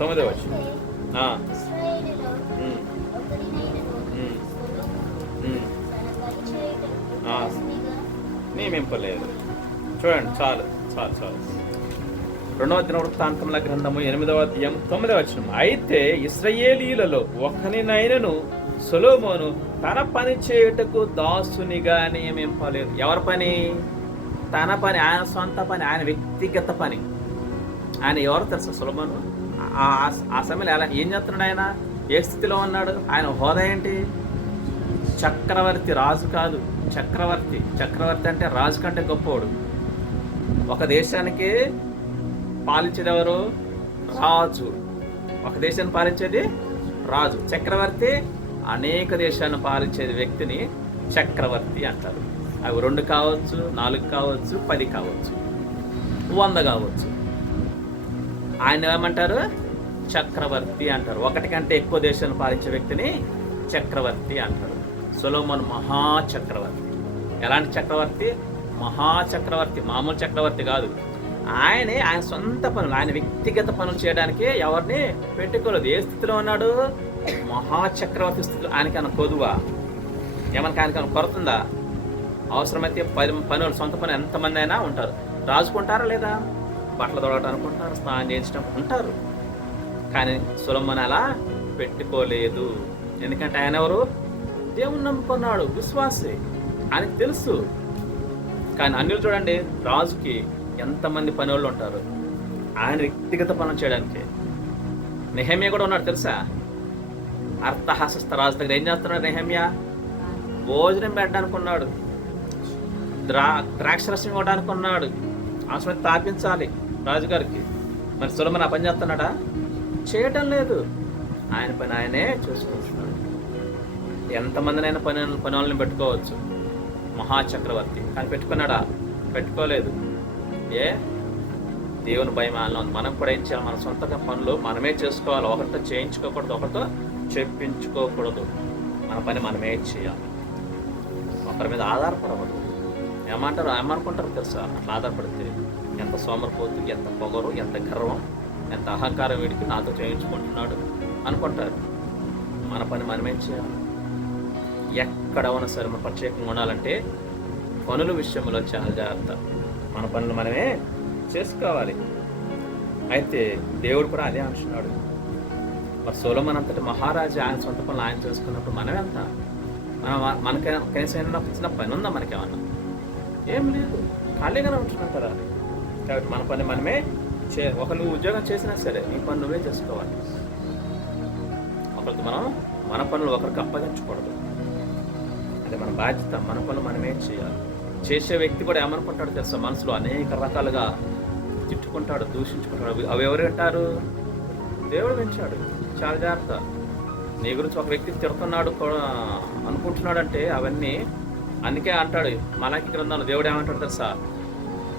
9వ వచనం. నియమింపలేదు. చూడండి, చాలు చాలు చాలు. 2వ దినవృత్తాంతముల గ్రంథము 8వ అధ్యాయం 9వ వచనం. అయితే ఇశ్రాయేలీయులలో ఒకనినైనను సొలొమోను తన పని చేయుటకు దాసునిగా నియమింపలేదు. ఎవరి పని? తన పని, ఆయన సొంత పని, ఆయన వ్యక్తిగత పని. ఆయన ఎవరు తెలుసా? సొలొమోను. ఆ సమయంలో ఎలా ఏం చేస్తున్నాడు? ఆయన ఏ స్థితిలో ఉన్నాడు? ఆయన హోదా ఏంటి? చక్రవర్తి, రాజు కాదు, చక్రవర్తి. చక్రవర్తి అంటే రాజు కంటే గొప్పవాడు. ఒక దేశానికి పాలించేది ఎవరు? రాజు. ఒక దేశాన్ని పాలించేది రాజు. చక్రవర్తి అనేక దేశాలను పాలించేది వ్యక్తిని చక్రవర్తి అంటారు. అవి 2 కావచ్చు, 4 కావచ్చు, 10 కావచ్చు, 100 కావచ్చు. ఆయన ఏమంటారు? చక్రవర్తి అంటారు. 1 కంటే ఎక్కువ దేశాలను పాలించే వ్యక్తిని చక్రవర్తి అంటారు. సొలొమోను మహాచక్రవర్తి. ఎలాంటి చక్రవర్తి? మహాచక్రవర్తి. మామూలు చక్రవర్తి కాదు. ఆయన సొంత పనులు, ఆయన వ్యక్తిగత పనులు చేయడానికి ఎవరిని పెట్టుకోలేదు. ఏ స్థితిలో ఉన్నాడు? మహాచక్రవర్తి స్థితిలో. ఆయనకైనా కొదువా? ఆయనకైనా కొరతుందా? అవసరమైతే 10 పనులు, సొంత పనులు ఎంతమంది అయినా ఉంటారు. రాజుకుంటారా లేదా? బట్టలు తొడగటం అనుకుంటారు, స్నానం చేయించడం ఉంటారు. కానీ సొలొమోను అలా పెట్టుకోలేదు. ఎందుకంటే ఆయన ఎవరు? దేవుని నమ్ముకున్నాడు, విశ్వాసి. ఆయనకు తెలుసు. కానీ అన్యులు చూడండి, రాజుకి ఎంతమంది పని వాళ్ళు ఉంటారు ఆయన వ్యక్తిగత పనులు చేయడానికి. నెహెమ్యా కూడా ఉన్నాడు తెలుసా? అర్థహస్త రాజు దగ్గర ఏం చేస్తున్నాడు నెహెమ్యా? భోజనం పెట్టడానికి ఉన్నాడు, ద్రాక్షరసం ఇవ్వడానికి ఉన్నాడు, అవసరం తాపించాలి రాజుగారికి. మరి సొలొమోను ఆ పని చేస్తున్నాడా? చేయటం లేదు. ఆయన పని ఆయనే చూసుకుంటున్నాడు. ఎంతమందినైనా పని వాళ్ళని పెట్టుకోవచ్చు, మహాచక్రవర్తి. కానీ పెట్టుకున్నాడా? పెట్టుకోలేదు. దేవుని భయం ఆయనలో ఉంది. మనం కూడా ఏం చేయాలి? మన సొంత పనులు మనమే చేసుకోవాలి. ఒకరితో చేయించుకోకూడదు, ఒకరితో చెప్పించుకోకూడదు. మన పని మనమే చేయాలి. ఒకరి మీద ఆధారపడకూడదు. ఏమనుకుంటారు తెలుసా? అట్లా ఆధారపడితే ఎంత సోమరిపోతు, ఎంత పొగరు, ఎంత గర్వం, ఎంత అహంకారం వీడికి, నాతో చేయించుకుంటున్నాడు అనుకుంటారు. మన పని మనమే చేయాలి. ఎక్కడ ఉన్నా సరే మనం ప్రత్యేకంగా ఉండాలంటే పనుల విషయంలో చాలా జాగ్రత్త. మన పనులు మనమే చేసుకోవాలి. అయితే దేవుడు కూడా అదే అంటున్నాడు. మరి సొలొమోను అంతటి మహారాజు ఆయన సొంత పనులు ఆయన చేసుకున్నప్పుడు మనం ఎంత? మనకైనా కనీసం చిన్న పని ఉందా? మనకేమన్నా? ఏం లేదు, ఖాళీగానే ఉంటున్నాం కదా. కాబట్టి మన పని మనమే ఒక నువ్వు ఉద్యోగం చేసినా సరే నీ పని నువ్వే చేసుకోవాలి. ఒకరికి మన పనులు ఒకరికి అప్పగించకూడదు. అది మన బాధ్యత. మన పనులు మనమే చేయాలి. చేసే వ్యక్తి కూడా ఏమనుకుంటాడు తెలుసా? మనసులో అనేక రకాలుగా తిట్టుకుంటాడు, దూషించుకుంటాడు. అవి ఎవరు వింటారు? దేవుడు పెంచాడు. చాలా జాగ్రత్త. నీ గురించి ఒక వ్యక్తి తిడుతున్నాడు అనుకుంటున్నాడంటే అవన్నీ అందుకే అంటాడు మలాకి గ్రంథంలో. దేవుడు ఏమంటాడు తెలుసా?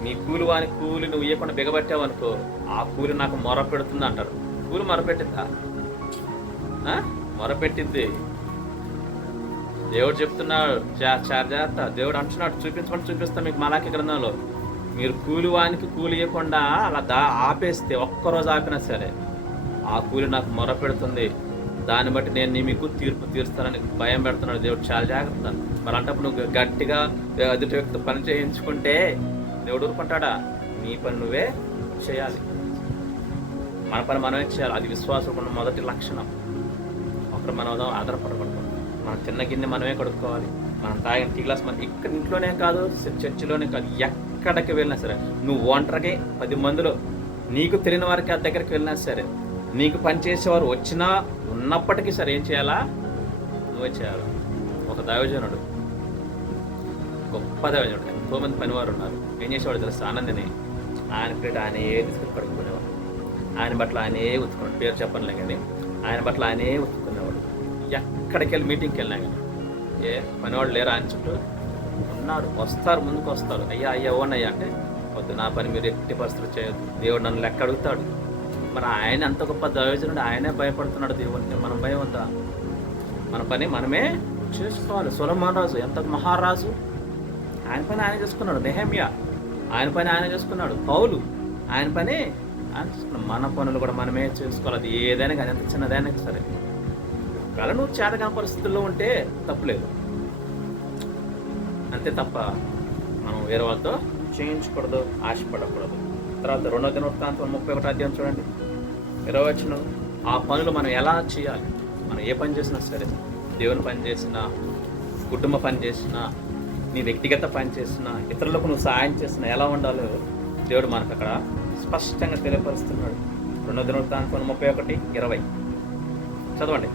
నీ కూలి నువ్వు ఇవ్వకుండా బిగబట్టావు అనుకో, ఆ కూలి నాకు మొర పెడుతుంది అంటారు. కూలి మొరపెట్టిందా? మొరపెట్టింది. దేవుడు చెప్తున్నాడు జాగ్రత్త. దేవుడు అంటున్నాడు, చూపిస్తా మీకు మలాకి గ్రంథంలో. మీరు కూలి ఇవ్వకుండా అలా ఆపేస్తే, ఒక్కరోజు ఆపినా సరే ఆ కూలి నాకు మొర పెడుతుంది, దాన్ని బట్టి నేను మీకు తీర్పు తీరుస్తానని భయం పెడుతున్నాడు దేవుడు. చాలా జాగ్రత్త. మరి అంటప్పుడు నువ్వు గట్టిగా ఎదుటి వ్యక్తి పని చేయించుకుంటే దేవుడు ఊరుకుంటాడా? నీ పని నువ్వే చేయాలి. మన పని మనమే చేయాలి. అది విశ్వాసం ఉన్న మొదటి లక్షణం. ఒకరు మనం ఆధారపడకూడదు. మన తిన్న గిన్నె మనమే కడుక్కోవాలి. మనం తాగిన టీ గ్లాస్ మనం ఇక్కడ ఇంట్లోనే కాదు, చర్చిలోనే కాదు, ఎక్కడికి వెళ్ళినా సరే, నువ్వు ఒంటరికి 10 మందిలో నీకు తెలియని వారికి ఆ దగ్గరికి వెళ్ళినా సరే, నీకు పనిచేసేవారు వచ్చినా ఉన్నప్పటికీ సరే ఏం చేయాలా? నువ్వే చేయాలి. ఒక దైవజనుడు, గొప్ప దైవజనుడు, ఎంతోమంది పనివారు ఉన్నారు. ఏం చేసేవాడు తెలుసు? ఆనందని ఆయన ప్లేట్ ఆయనే తీసుకుని కడుక్కునేవాడు, ఆయన బట్టలు ఆయనే ఉతుకున్నాడు, పేరు చెప్పనులే కానీ ఆయన బట్టలు ఆయనే ఉతుక్కునేవాడు. ఎక్కడికి వెళ్ళి మీటింగ్కి వెళ్ళినా కానీ ఏ పనివాళ్ళు లేరా ఆయన చుట్టూ? ఉన్నారు, వస్తారు, ముందుకు వస్తారు. అయ్యా అయ్యా ఓనయ్యా అంటే వద్దు, నా పని మీరు ఎట్టి పరిస్థితులు చేయొద్దు, దేవుడు నన్ను లెక్క అడుగుతాడు. మరి ఆయన అంత గొప్ప దైవజనుడు, ఆయనే భయపడుతున్నాడు దేవుడికి, మనం భయం వద్దా? మన పని మనమే చేసుకోవాలి. సొలొమోను రాజు ఎంత మహారాజు, ఆయన పని ఆయన చేసుకున్నాడు. నెహెమ్యా ఆయన పని ఆయన చేసుకున్నాడు. పౌలు ఆయన పని ఆయన చేసుకున్నాడు. మన పనులు కూడా మనమే చేసుకోవాలి. అది ఏదైనా కానీ ఎంత చిన్నదైనా సరే. ఒకవేళ నువ్వు చేతకాని పరిస్థితుల్లో ఉంటే తప్పులేదు, అంతే తప్ప మనం వేరే వాళ్ళతో చేయించకూడదు, ఆశపడకూడదు. తర్వాత 2వ దినవృత్తాంతం 31వ అధ్యాయం చూడండి, 20వ వచనం. ఆ పనులు మనం ఎలా చేయాలి? మనం ఏ పని చేసినా సరే, దేవుని పని చేసినా, కుటుంబ పని చేసినా, నీ వ్యక్తిగత పని చేసినా, ఇతరులకు నువ్వు సహాయం చేసినా ఎలా ఉండాలో దేవుడు మనకు అక్కడ స్పష్టంగా తెలియపరుస్తున్నాడు. 2వ దినవృత్తాంతం 31:20 చదవండి.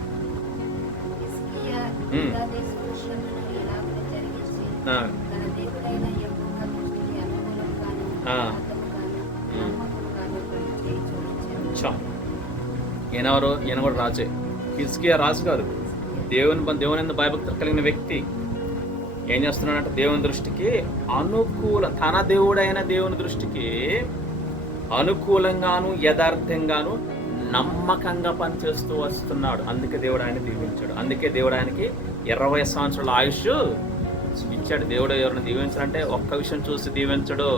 ఈయనెవరు? ఈయన కూడా రాజే, హిజ్కియా రాజు గారు, దేవుని భయభక్తులు కలిగిన వ్యక్తి. ఏం చేస్తున్నాడంటే దేవుని దృష్టికి తన దేవుడైన దేవుని దృష్టికి అనుకూలంగాను యథార్థంగాను నమ్మకంగా పనిచేస్తూ వస్తున్నాడు. అందుకే దేవుడు ఆయన దీవించాడు. అందుకే దేవుడు ఆయనకి 20 సంవత్సరాల ఆయుష్ ఇచ్చాడు. దేవుడు ఎవరిని దీవించాలంటే ఒక్క విషయం చూసి దీవించడు,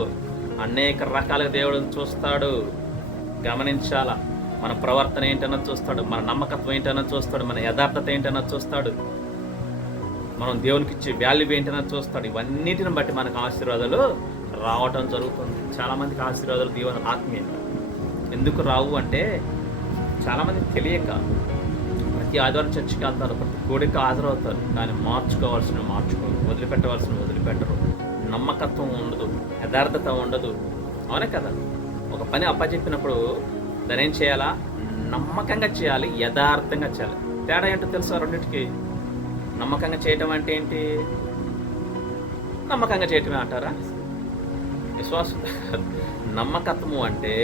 అనేక రకాలుగా దేవుడు చూస్తాడు. గమనించాల. మన ప్రవర్తన ఏంటన్నది చూస్తాడు, మన నమ్మకత్వం ఏంటన్నది చూస్తాడు, మన యథార్థత ఏంటన్నది చూస్తాడు, మనం దేవునికి ఇచ్చే వాల్యూ ఏంటన్నది చూస్తాడు. ఇవన్నిటిని బట్టి మనకు ఆశీర్వాదాలు రావటం జరుగుతుంది. చాలామందికి ఆశీర్వాదాలు దీవెన ఆత్మీయంగా ఎందుకు రావు అంటే చాలామందికి తెలియక ప్రతి ఆదివారం చర్చికి వెళ్తారు, ప్రతి కోడికి హాజరవుతారు, కానీ మార్చుకోవాల్సినవి మార్చుకోరు, వదిలిపెట్టవలసినవి వదిలిపెట్టరు, నమ్మకత్వం ఉండదు, యథార్థత ఉండదు. అవునే కదా? ఒక పని అప్పచెప్పినప్పుడు దాన్ని ఏం చేయాలా? నమ్మకంగా చేయాలి, యథార్థంగా చేయాలి. తేడా ఏంటో తెలుసా రెండింటికి? నమ్మకంగా చేయటం అంటే ఏంటి? నమ్మకంగా చేయటమే అంటారా? విశ్వాసం. నమ్మకత్వము అంటే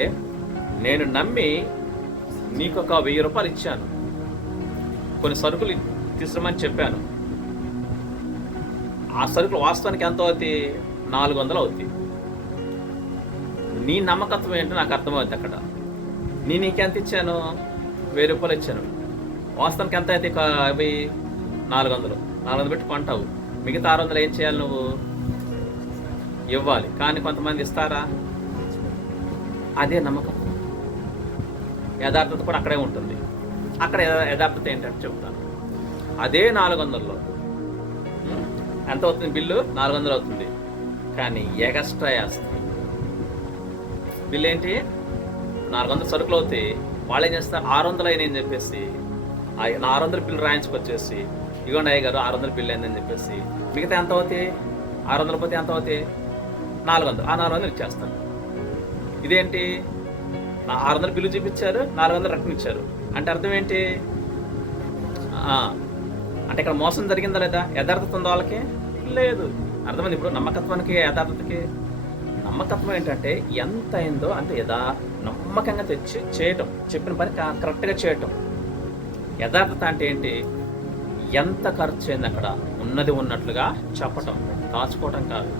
నేను నమ్మి నీకు ఒక 1000 రూపాయలు ఇచ్చాను, కొన్ని సరుకులు తీసుకురమని చెప్పాను, ఆ సరుకులు వాస్తవానికి ఎంత అవుతాయి? 400 అవుతాయి. నీ నమ్మకత్వం ఏంటో నాకు అర్థమవుతుంది. అక్కడ నీకెంత ఇచ్చాను? 1000 రూపాయలు ఇచ్చాను, వాస్తవానికి ఎంత అయితే? 400 పెట్టి కొంటావు, మిగతా 600 ఏం చేయాలి? నువ్వు ఇవ్వాలి. కానీ కొంతమంది ఇస్తారా? అదే నమ్మకం. యథార్థత కూడా అక్కడే ఉంటుంది. అక్కడ యథార్థత ఏంటంటే చెప్తాను. అదే 400లో ఎంత అవుతుంది? బిల్లు 400 అవుతుంది, కానీ ఎగస్ట్రా వేస్తుంది. బిల్లు ఏంటి? 400 సరుకులు అవుతాయి, వాళ్ళు ఏం చేస్తారు? 600 అయినాయని చెప్పేసి 600 బిల్లు రాయించుకొచ్చేసి, ఇదిగోండి అయ్య గారు 600 బిల్లు అయిందని చెప్పేసి, మిగతా ఎంత అవుతాయి? 600 పోతే ఎంత అవుతాయి? 400. ఆ 400 ఇచ్చేస్తారు. ఇదేంటి? 600 బిల్లు చూపించారు, 400 రిటర్న్ ఇచ్చారు. అంటే అర్థం ఏంటి? అంటే ఇక్కడ మోసం జరిగిందా లేదా? యథార్థత ఉందా వాళ్ళకి? లేదు. అర్థమైంది ఇప్పుడు నమ్మకత్వానికి యథార్థతకి? నమ్మకత్వం ఏంటంటే ఎంత అయిందో అంటే నమ్మకంగా తెచ్చి చేయటం, చెప్పిన పని కరెక్ట్గా చేయటం. యథార్థత అంటే ఏంటి? ఎంత ఖర్చు అయింది అక్కడ ఉన్నది ఉన్నట్లుగా చెప్పటం, దాచుకోవటం కాదు.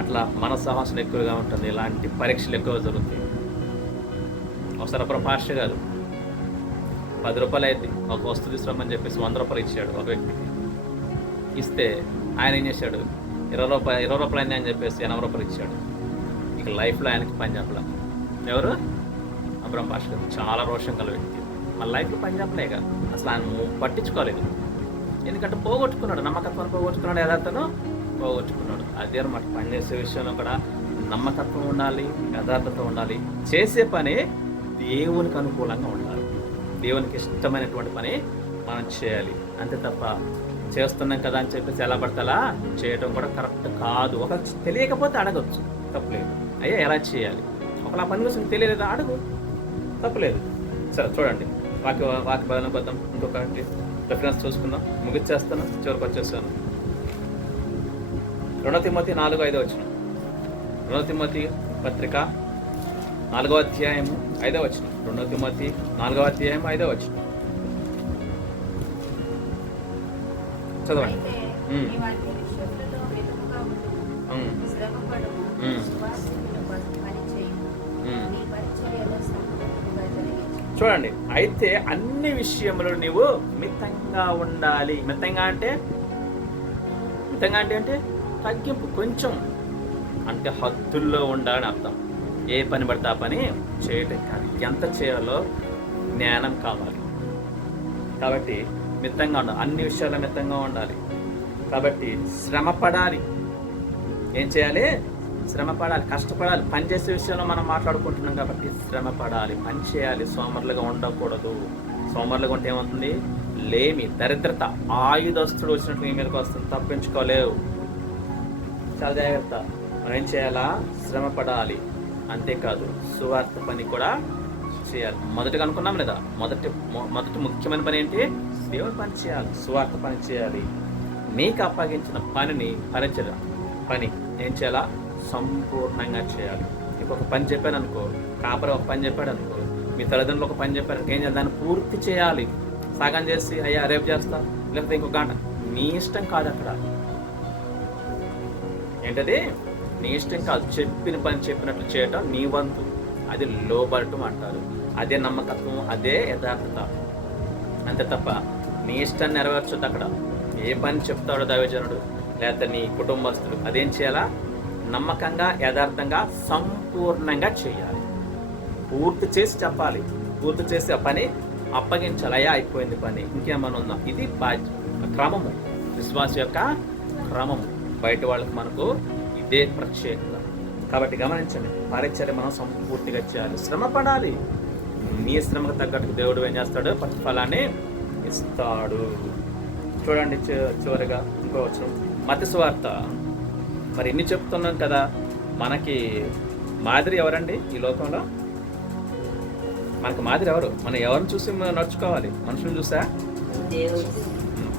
అట్లా మన సాహసం ఎక్కువగా ఉంటుంది, ఇలాంటి పరీక్షలు ఎక్కువ జరుగుతాయి. ఒకసారి అప్పుడు పాస్టర్ గారు 10 రూపాయలు అయింది ఒక వస్తువు తీసుకురమ్మని చెప్పేసి 100 రూపాయలు ఇచ్చాడు ఒక వ్యక్తికి. ఇస్తే ఆయన ఏం చేశాడు? 20 రూపాయలు అయింది అని చెప్పేసి 80 రూపాయలు ఇచ్చాడు. ఇక లైఫ్లో ఆయనకి పని చెప్పలే. ఎవరు? అబ్రహం పాస్టర్ గారు. చాలా రోషం గల వ్యక్తి. మన లైఫ్లో పని చెప్పలేక అసలు ఆయన పట్టించుకోలేదు. ఎందుకంటే పోగొట్టుకున్నాడు, నమ్మకత్వాన్ని పోగొట్టుకున్నాడు, యథార్థను పోగొట్టుకున్నాడు. అదే అన్నమాట. పనిచేసే విషయంలో కూడా నమ్మకత్వం ఉండాలి, యథార్థత ఉండాలి. చేసే పని దేవునికి అనుకూలంగా ఉండాలి, దేవునికి ఇష్టమైనటువంటి పని మనం చేయాలి. అంతే తప్ప చేస్తున్నాం కదా అని చెప్పేసి ఎలా పడితే అలా చేయటం కూడా కరెక్ట్ కాదు. ఒక తెలియకపోతే అడగచ్చు, తప్పులేదు. అయ్యా ఎలా చేయాలి, ఒకలా పని కోసం తెలియలేదు అడుగు, తప్పులేదు. సరే చూడండి, వాక్య బలం కొద్దాం. ఇంకొకటి రిఫరెన్స్ చూసుకుందాం, ముగిచ్చేస్తాను, చివరికి వచ్చేస్తాను. 2 తిమోతి 4:5 వచ్చిన 2 తిమోతి పత్రిక 4వ అధ్యాయము 5వ వచ్చిన 2 తిమోతి 4వ అధ్యాయం 5వ వచ్చిన చదవండి. చూడండి, అయితే అన్ని విషయంలో నీవు మితంగా ఉండాలి. మితంగా అంటే అంటే తగ్గింపు, కొంచెం అంటే హద్దుల్లో ఉండాలని అర్థం. ఏ పని పడితే ఆ పని చేయటం కాదు, ఎంత చేయాలో జ్ఞానం కావాలి. కాబట్టి మితంగా ఉండాలి, అన్ని విషయాల్లో మితంగా ఉండాలి. కాబట్టి శ్రమ పడాలి. ఏం చేయాలి? శ్రమ పడాలి, కష్టపడాలి. పని చేసే విషయంలో మనం మాట్లాడుకుంటున్నాం కాబట్టి శ్రమ పడాలి, పని చేయాలి. సోమరులుగా ఉండకూడదు. సోమరులుగా ఉంటే ఏమవుతుంది? లేమి, దరిద్రత, ఆయుధస్తుడు వచ్చినట్లు నీ మీదకి వస్తుంది, తప్పించుకోలేవు. చాలా జాగ్రత్త. మనం ఏం చేయాలా? శ్రమ పడాలి. అంతేకాదు సువార్త పని కూడా చేయాలి. మొదటిగా అనుకున్నాం లేదా? మొదటి ముఖ్యమైన పని ఏంటి? దేవుని పని చేయాలి, సువార్త పని చేయాలి. నీకు అప్పగించిన పనిని పరిచయ పని ఏం చేయాలా? సంపూర్ణంగా చేయాలి. ఇంకొక పని చెప్పాను అనుకో, కాపరి ఒక పని చెప్పాడు అనుకో, మీ తల్లిదండ్రులు ఒక పని చెప్పారు, ఏం చేయాలి? దాన్ని పూర్తి చేయాలి. సగం చేసి అయ్యా రేపు చేస్తా, లేకపోతే ఇంకొక గంట, నీ ఇష్టం కాదు. అక్కడ ఏంటది? నీ ఇష్టం కాదు. చెప్పిన పని చెప్పినట్లు చేయటం నీ వంతు. అది లోబడటం అంటారు. అదే నమ్మకత్వం, అదే యథార్థత. అంతే తప్ప నీ ఇష్టాన్ని నెరవేర్చొద్దు. అక్కడ ఏ పని చెప్తాడో దైవజనుడు లేకపోతే నీ కుటుంబస్తులు అదేం చేయాలా? నమ్మకంగా, యథార్థంగా, సంపూర్ణంగా చేయాలి. పూర్తి చేసి చెప్పాలి, పూర్తి చేసి ఆ పని అప్పగించాలి. అయ్యా అయిపోయింది పని, ఇంకేమన్నా ఉందా? ఇది క్రమము, విశ్వాస యొక్క క్రమము. బయట వాళ్ళకి మనకు ఇదే ప్రత్యేకత. కాబట్టి గమనించండి, పరిచర్య మనం సంపూర్తిగా చేయాలి, శ్రమ పడాలి. నీ శ్రమకు తగ్గట్టుకు దేవుడు ఏం చేస్తాడు? ప్రతిఫలాన్ని ఇస్తాడు. చూడండి చివరిగా ఇంకోవచ్చు మత్తయి సువార్త. మరి ఇన్ని చెప్తున్నాం కదా, మనకి మాదిరి ఎవరండి ఈ లోకంలో? మనకు మాదిరి ఎవరు? మనం ఎవరిని చూసి నడుచుకోవాలి? మనుషులు చూసా?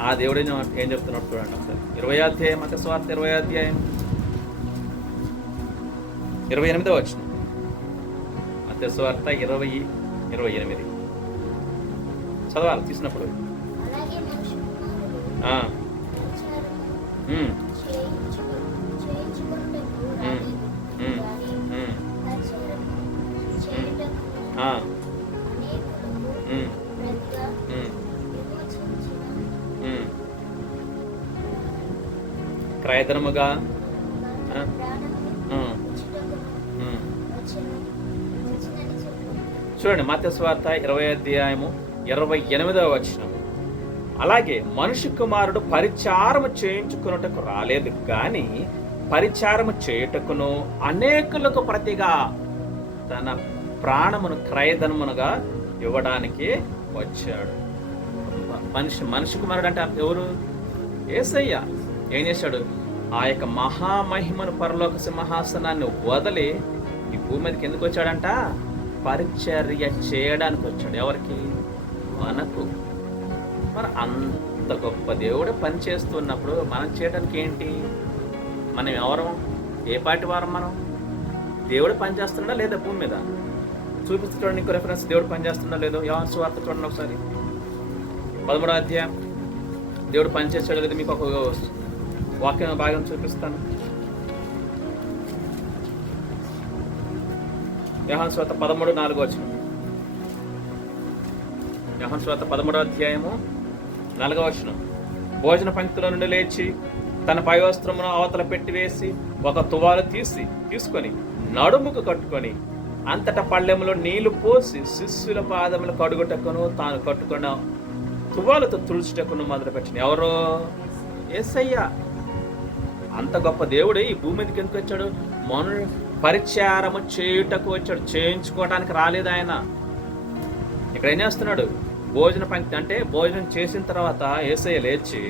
ఆ దేవుడు ఏం చెప్తున్నాడు చూడండి ఒకసారి. 20వ అధ్యాయం, మత్తయి సువార్త 20వ అధ్యాయం 28వ వచనం. మత్తయి సువార్త 20:28 చదవాలి తీసినప్పుడు. క్రయధనముగా చూడండి, మత్తయి సువార్త 20వ అధ్యాయము 28వ వచనం. అలాగే మనుష్య కుమారుడు పరిచారము చేయించుకున్నటకు రాలేదు కానీ పరిచారము చేయుటకును అనేకులకు ప్రతిగా తన ప్రాణమును క్రయధనమునుగా ఇవ్వడానికి వచ్చాడు. మనిషి కుమారుడు అంటే ఎవరు? యేసయ్య. ఏం చేశాడు? ఆ యొక్క మహామహిమను పరలోక సింహాసనాన్ని వదిలి ఈ భూమి మీదకి ఎందుకు వచ్చాడంట? పరిచర్య చేయడానికి వచ్చాడు. ఎవరికి? మనకు. మరి అంత గొప్ప దేవుడు పని చేస్తున్నప్పుడు మనం చేయడానికి ఏంటి? మనం ఎవరం? ఏ పార్టీ వారం మనం? దేవుడు పని చేస్తున్నాడా లేదా భూమి మీద? చూపిస్తున్నాడు ఇంకో రెఫరెన్స్. దేవుడు పని చేస్తున్నా లేదో యోహాను సువార్త చూడండి ఒకసారి, 13వ అధ్యాయం. దేవుడు పని చేస్తాడు లేదా మీకు ఒక వాక్యం భాగం చూపిస్తాను. యోహాను సువార్త 13:4 వచనం. యోహాను సువార్త 13వ అధ్యాయము 4వ వచనం. భోజన పంక్తిలో నుండి లేచి తన పై వస్త్రమును అవతల పెట్టి వేసి ఒక తువాలు తీసుకొని నడుముకు కట్టుకొని అంతటా పళ్ళెములో నీళ్లు పోసి శిష్యుల పాదములు కడుగుటకును తాను కట్టుకున్న తువాలతో తుడుచుటకును మొదలుపెట్టిన. ఎవరో? యేసయ్య. అంత గొప్ప దేవుడే ఈ భూమి మీదకి ఎందుకు వచ్చాడు? పరిచారము చేయుటకు వచ్చాడు, చేయించుకోవడానికి రాలేదు ఆయన. ఇక్కడ ఏం చేస్తున్నాడు? భోజన పంక్తి అంటే భోజనం చేసిన తర్వాత యేసయ్య లేచి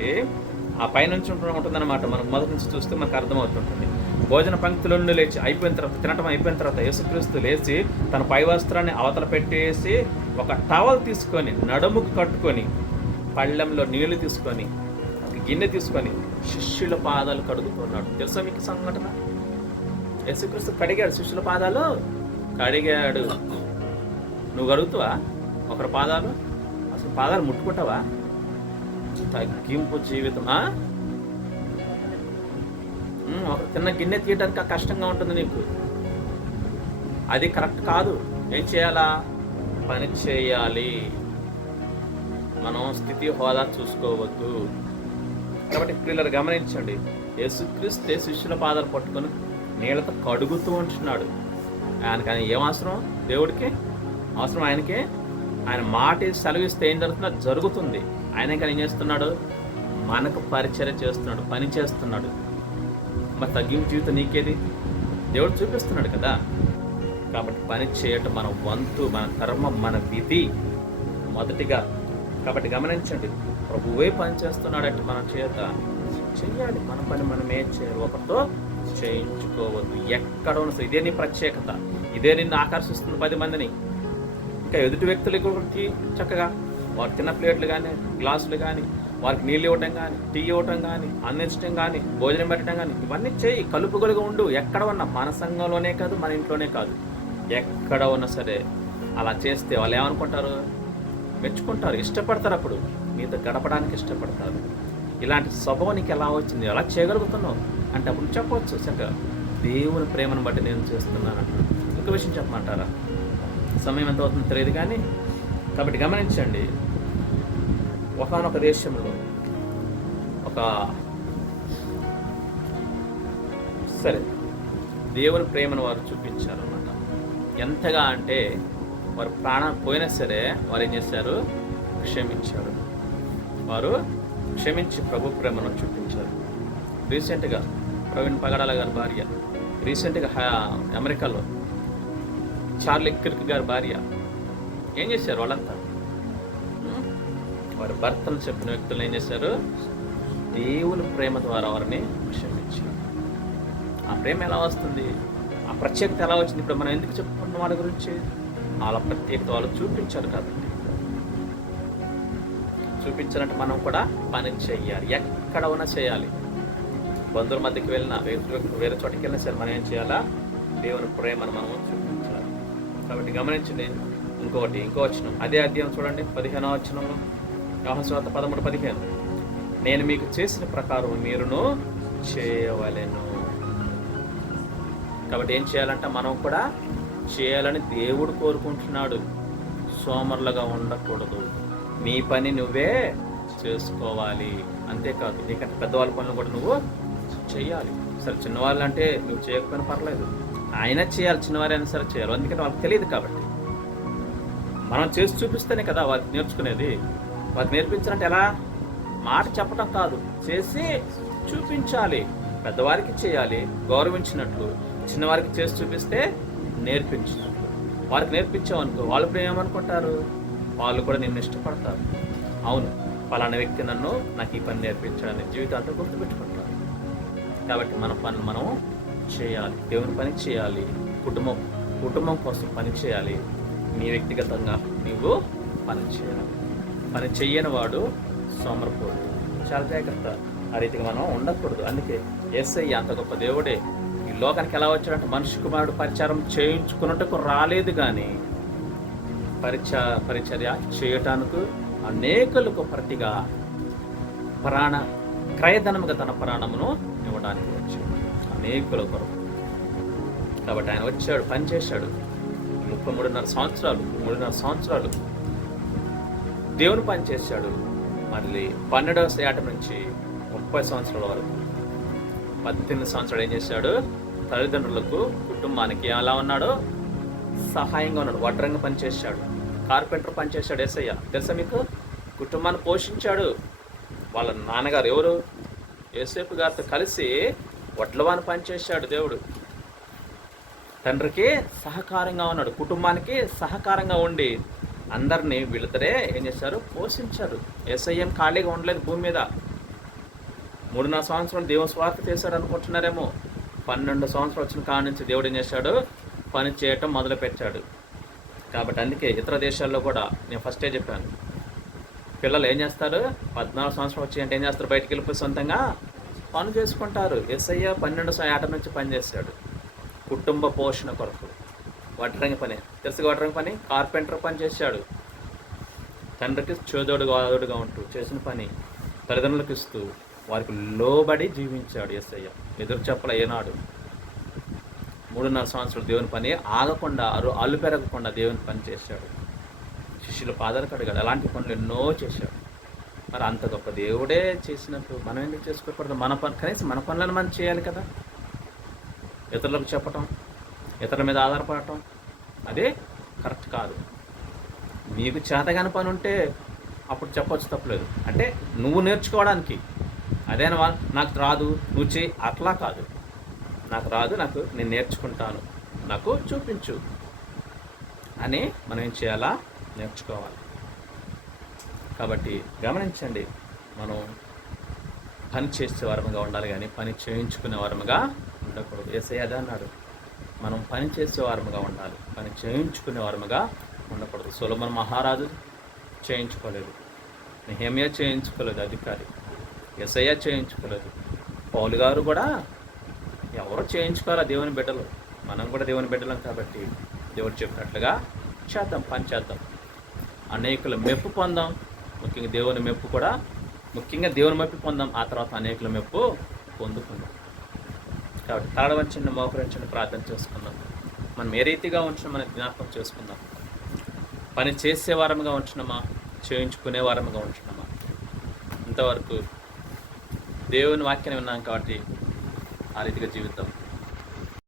ఆ పైనుంచి ఉంటుందన్నమాట. మనం మొదటి నుంచి చూస్తే మనకు అర్థమవుతుంటుంది. భోజన పంక్తుల నుండి లేచి అయిపోయిన తర్వాత, తినటం అయిపోయిన తర్వాత యేసుక్రీస్తు లేచి తన పై వస్త్రాన్ని అవతల పెట్టేసి ఒక టవల్ తీసుకొని నడుముకు కట్టుకొని పళ్ళెంలో నీళ్లు తీసుకొని ఒక గిన్నె తీసుకొని శిష్యుల పాదాలు కడుగుతున్నాడు. తెలుసా మీకు సంఘటన? యేసుక్రీస్తు కడిగాడు, శిష్యుల పాదాలు కడిగాడు. నువ్వు కడుగుతావా ఒకరి పాదాలు? అసలు పాదాలు ముట్టుకుంటావా? తగ్గింపు జీవితమా? ఒక చిన్న గిన్నె తీయడానికి కష్టంగా ఉంటుంది నీకు. అది కరెక్ట్ కాదు. ఏం చేయాలా? పని చేయాలి. మనం స్థితి హోదా చూసుకోవద్దు. కాబట్టి పిల్లలు గమనించండి, యేసుక్రీస్తే శిష్యుల పాదాలు పట్టుకొని నీళ్ళతో కడుగుతూ ఉంటున్నాడు. ఆయనకి ఏం అవసరం? దేవుడికి అవసరం ఆయనకే. ఆయన మాట సెలవిస్తే ఏం జరుగుతుందో జరుగుతుంది. ఆయన కానీ ఏం చేస్తున్నాడు? మనకు పరిచర్య చేస్తున్నాడు, పని చేస్తున్నాడు. మరి తగ్గింపు జీవితం నీకేది? దేవుడు చూపిస్తున్నాడు కదా. కాబట్టి పని చేయటం మన వంతు, మన ధర్మం, మన విధి మొదటిగా. కాబట్టి గమనించండి, ప్రభువే పని చేస్తున్నాడంటే మనం చెయ్యాలి. మన పని మనం ఏం చేయాలి? ఒకరితో చేయించుకోవద్దు. ఎక్కడ ఉన్న ఇదే నీ ప్రత్యేకత, ఇదే నిన్ను ఆకర్షిస్తుంది 10 మందిని. ఇంకా ఎదుటి వ్యక్తులకి చక్కగా వారు తిన్న ప్లేట్లు కానీ, గ్లాసులు కానీ, వారికి నీళ్ళు ఇవ్వటం కానీ, టీ ఇవ్వటం కానీ, అందించడం కానీ, భోజనం పెట్టడం కానీ, ఇవన్నీ చేయి. కలుపుగలుగా ఉండు. ఎక్కడ ఉన్నా, మన సంఘంలోనే కాదు, మన ఇంట్లోనే కాదు, ఎక్కడ ఉన్నా సరే అలా చేస్తే వాళ్ళు ఏమనుకుంటారు? మెచ్చుకుంటారు, ఇష్టపడతారు. అప్పుడు మీతో గడపడానికి ఇష్టపడతారు. ఇలాంటి స్వభావం నీకు ఎలా వచ్చింది? ఎలా చేయగలుగుతున్నావు అంటే అప్పుడు చెప్పవచ్చు చక్కగా, దేవుని ప్రేమను బట్టి నేను చేస్తున్నాను అంటారు. ఇంకో విషయం చెప్పమంటారా? సమయం ఎంత అవుతుందో తెలియదు కానీ, కాబట్టి గమనించండి, ఒకానొక దేశంలో సరే దేవుని ప్రేమను వారు చూపించారన్నమాట. ఎంతగా అంటే వారు ప్రాణం పోయినా సరే వారు ఏం చేశారు? క్షమించారు. వారు క్షమించి ప్రభు ప్రేమను చూపించారు. రీసెంట్గా ప్రవీణ్ పగడాల గారి భార్య, రీసెంట్గా అమెరికాలో చార్లీ కిర్క్ గారి భార్య ఏం చేశారు? వాళ్ళంతా వారి భర్తలు చెప్పిన వ్యక్తులు ఏం చేశారు? దేవుని ప్రేమ ద్వారా వారిని క్షమించారు. ఆ ప్రేమ ఎలా వస్తుంది? ఆ ప్రత్యేకత ఎలా వచ్చింది? ఇప్పుడు మనం ఎందుకు చెప్పుకుంటున్నాం వాళ్ళ గురించి? వాళ్ళ ప్రత్యేకత వాళ్ళు చూపించారు కాబట్టి. చూపించాలంటే మనం కూడా పని చేయాలి. ఎక్కడ ఉన్నా చేయాలి. బంధువుల మధ్యకి వెళ్ళినా, వేరే చోటికి వెళ్ళినా సరే మనం ఏం చేయాలా? దేవుని ప్రేమను మనం చూపించాలి. కాబట్టి గమనించండి. ఇంకో వచనం, అదే అధ్యాయం చూడండి, 15వ వచనంలో, యోహాను సువార్త 13:15, నేను మీకు చేసిన ప్రకారం మీరును చేయవలెను. కాబట్టి ఏం చేయాలంటే మనం కూడా చేయాలని దేవుడు కోరుకుంటున్నాడు. సోమరులుగా ఉండకూడదు. నీ పని నువ్వే చేసుకోవాలి. అంతేకాదు, నీకంటే పెద్దవాళ్ళ పనులు కూడా నువ్వు చేయాలి. సరే, చిన్నవాళ్ళు అంటే నువ్వు చేయకపోయినా పర్లేదు, ఆయన చేయాలి. చిన్నవారైనా సరే చేయాలి. అందుకని వాళ్ళకి తెలియదు. కాబట్టి మనం చేసి చూపిస్తేనే కదా వాళ్ళకి నేర్చుకునేది. వాళ్ళకి నేర్పించాలంటే ఎలా? మాట చెప్పడం కాదు, చేసి చూపించాలి. పెద్దవారికి చేయాలి గౌరవించినట్లు, చిన్నవారికి చేసి చూపిస్తే నేర్పించినట్లు. వారికి నేర్పించామనుకో, వాళ్ళు ఇప్పుడు ఏమనుకుంటారు? వాళ్ళు కూడా నిన్ను ఇష్టపడతారు. అవును, పలానా వ్యక్తి నన్ను నాకు ఈ పని నేర్పించాడని జీవితాంతం గుర్తుపెట్టుకుంటారు. కాబట్టి మన పనులు మనం చేయాలి. దేవుని పని చేయాలి. కుటుంబం కోసం పని చేయాలి. నీ వ్యక్తిగతంగా నీవు పని చేయాలి. పని చెయ్యని వాడు సోమరిపోడు. చాలా జాగ్రత్త. ఆ రీతిగా మనం ఉండకూడదు. అందుకే యేసయ్య అంత గొప్ప దేవుడే ఈ లోకానికి ఎలా వచ్చాడంటే, మనిషి కుమారుడు పరిచారం చేయించుకున్నట్టుకు రాలేదు, కానీ పరిచర్య చేయటానికి అనేకులకు ప్రతిగా క్రయధనముగా తన ప్రాణమును ఇవ్వడానికి వచ్చాడు అనేకుల కొరకు. కాబట్టి ఆయన వచ్చాడు, పనిచేశాడు. 3.5 సంవత్సరాలు దేవుని పని చేశాడు. మళ్ళీ 12వ ఏట నుంచి 30 సంవత్సరాల వరకు 18 సంవత్సరాలు ఏం చేశాడు? తల్లిదండ్రులకు, కుటుంబానికి ఎలా ఉన్నాడో సహాయంగా ఉన్నాడు. వడ్రంగా పనిచేశాడు, కార్పెంటర్ పనిచేశాడు. యేసయ్య తెలుసా మీకు? కుటుంబాన్ని పోషించాడు. వాళ్ళ నాన్నగారు ఎవరు? యోసేపు గారితో కలిసి వడ్లవాని పనిచేశాడు దేవుడు. తండ్రికి సహకారంగా ఉన్నాడు, కుటుంబానికి సహకారంగా ఉండి అందరినీ వీళ్ళిద్దరే ఏం చేశారు? పోషించారు. యేసయ్య ఖాళీగా ఉండలేదు భూమి మీద. 3.5 సంవత్సరాలు దేవుని స్వార్థ చేశాడు అనుకుంటున్నారేమో. 12 సంవత్సరాలు వచ్చిన కాడ నుంచి దేవుడు ఏం చేశాడు? పని చేయటం మొదలుపెట్టాడు. కాబట్టి అందుకే ఇతర దేశాల్లో కూడా నేను ఫస్టే చెప్పాను, పిల్లలు ఏం చేస్తారు? 14 సంవత్సరాలు వచ్చి అంటే ఏం చేస్తారు? బయటికి వెళ్ళిపోయి సొంతంగా పని చేసుకుంటారు. యేసయ్య 12 ఏట నుంచి పని చేశాడు కుటుంబ పోషణ కొరకు. వడ్రంగి పని తెలుసుగా, వడ్రంగి పని, కార్పెంటర్ పని చేశాడు. తండ్రికి చేదోడుగా ఉంటూ చేసిన పని తల్లిదండ్రులకు ఇస్తూ వారికి లోబడి జీవించాడు యేసయ్య. ఎదురు చెప్పల ఏనాడు. 3.5 సంవత్సరాలు దేవుని పని ఆగకుండా, అల్లు పెరగకుండా దేవుని పని చేశాడు. శిష్యుల పాదాలు కడిగాడు. అలాంటి పనులు ఎన్నో చేశాడు. మరి అంత గొప్ప దేవుడే చేసినట్టు మనం ఎందుకు చేసుకోకూడదు? మన పని, కనీసం మన పనులను మనం చేయాలి కదా. ఇతరులకు చెప్పటం, ఇతరుల మీద ఆధారపడటం అదే కరెక్ట్ కాదు. నీకు చేతగాని పని ఉంటే అప్పుడు చెప్పొచ్చు, తప్పలేదు. అంటే నువ్వు నేర్చుకోవడానికి, అదేనా నాకు రాదు నువ్వు చేయి అట్లా కాదు. నాకు రాదు, నేను నేర్చుకుంటాను, నాకు చూపించు అని మనం ఏం చేయాలా? నేర్చుకోవాలి. కాబట్టి గమనించండి, మనం పని చేసే వారముగా ఉండాలి కానీ పని చేయించుకునే వారముగా ఉండకూడదు. యేసయ్య అదే అన్నాడు, మనం పని చేసే వారముగా ఉండాలి, పని చేయించుకునే వారముగా ఉండకూడదు. సొలొమోను మహారాజు చేయించుకోలేదు, నెహెమ్యా చేయించుకోలేదు అధికారి, యేసయ్య చేయించుకోలేదు, పౌలు గారు కూడా ఎవరో చేయించుకోవాలా దేవుని బిడ్డలు. మనం కూడా దేవుని బిడ్డలం కాబట్టి దేవుడు చెప్పినట్లుగా చేద్దాం, పని చేద్దాం, అనేకుల మెప్పు పొందాం. ముఖ్యంగా దేవుని మెప్పు పొందాం. ఆ తర్వాత అనేకుల మెప్పు పొందుకుందాం. కాబట్టి తాళవంచండి, మోకరించండి, ప్రార్థన చేసుకుందాం. మనం ఏ రీతిగా ఉంచినా మనం జ్ఞాపకం చేసుకుందాం. పని చేసే వారముగా ఉంచినామా, చేయించుకునే వారముగా ఉంచినామా? ఇంతవరకు దేవుని వాక్యాన్ని విన్నాం కాబట్టి ఆ రీతిగా జీవితం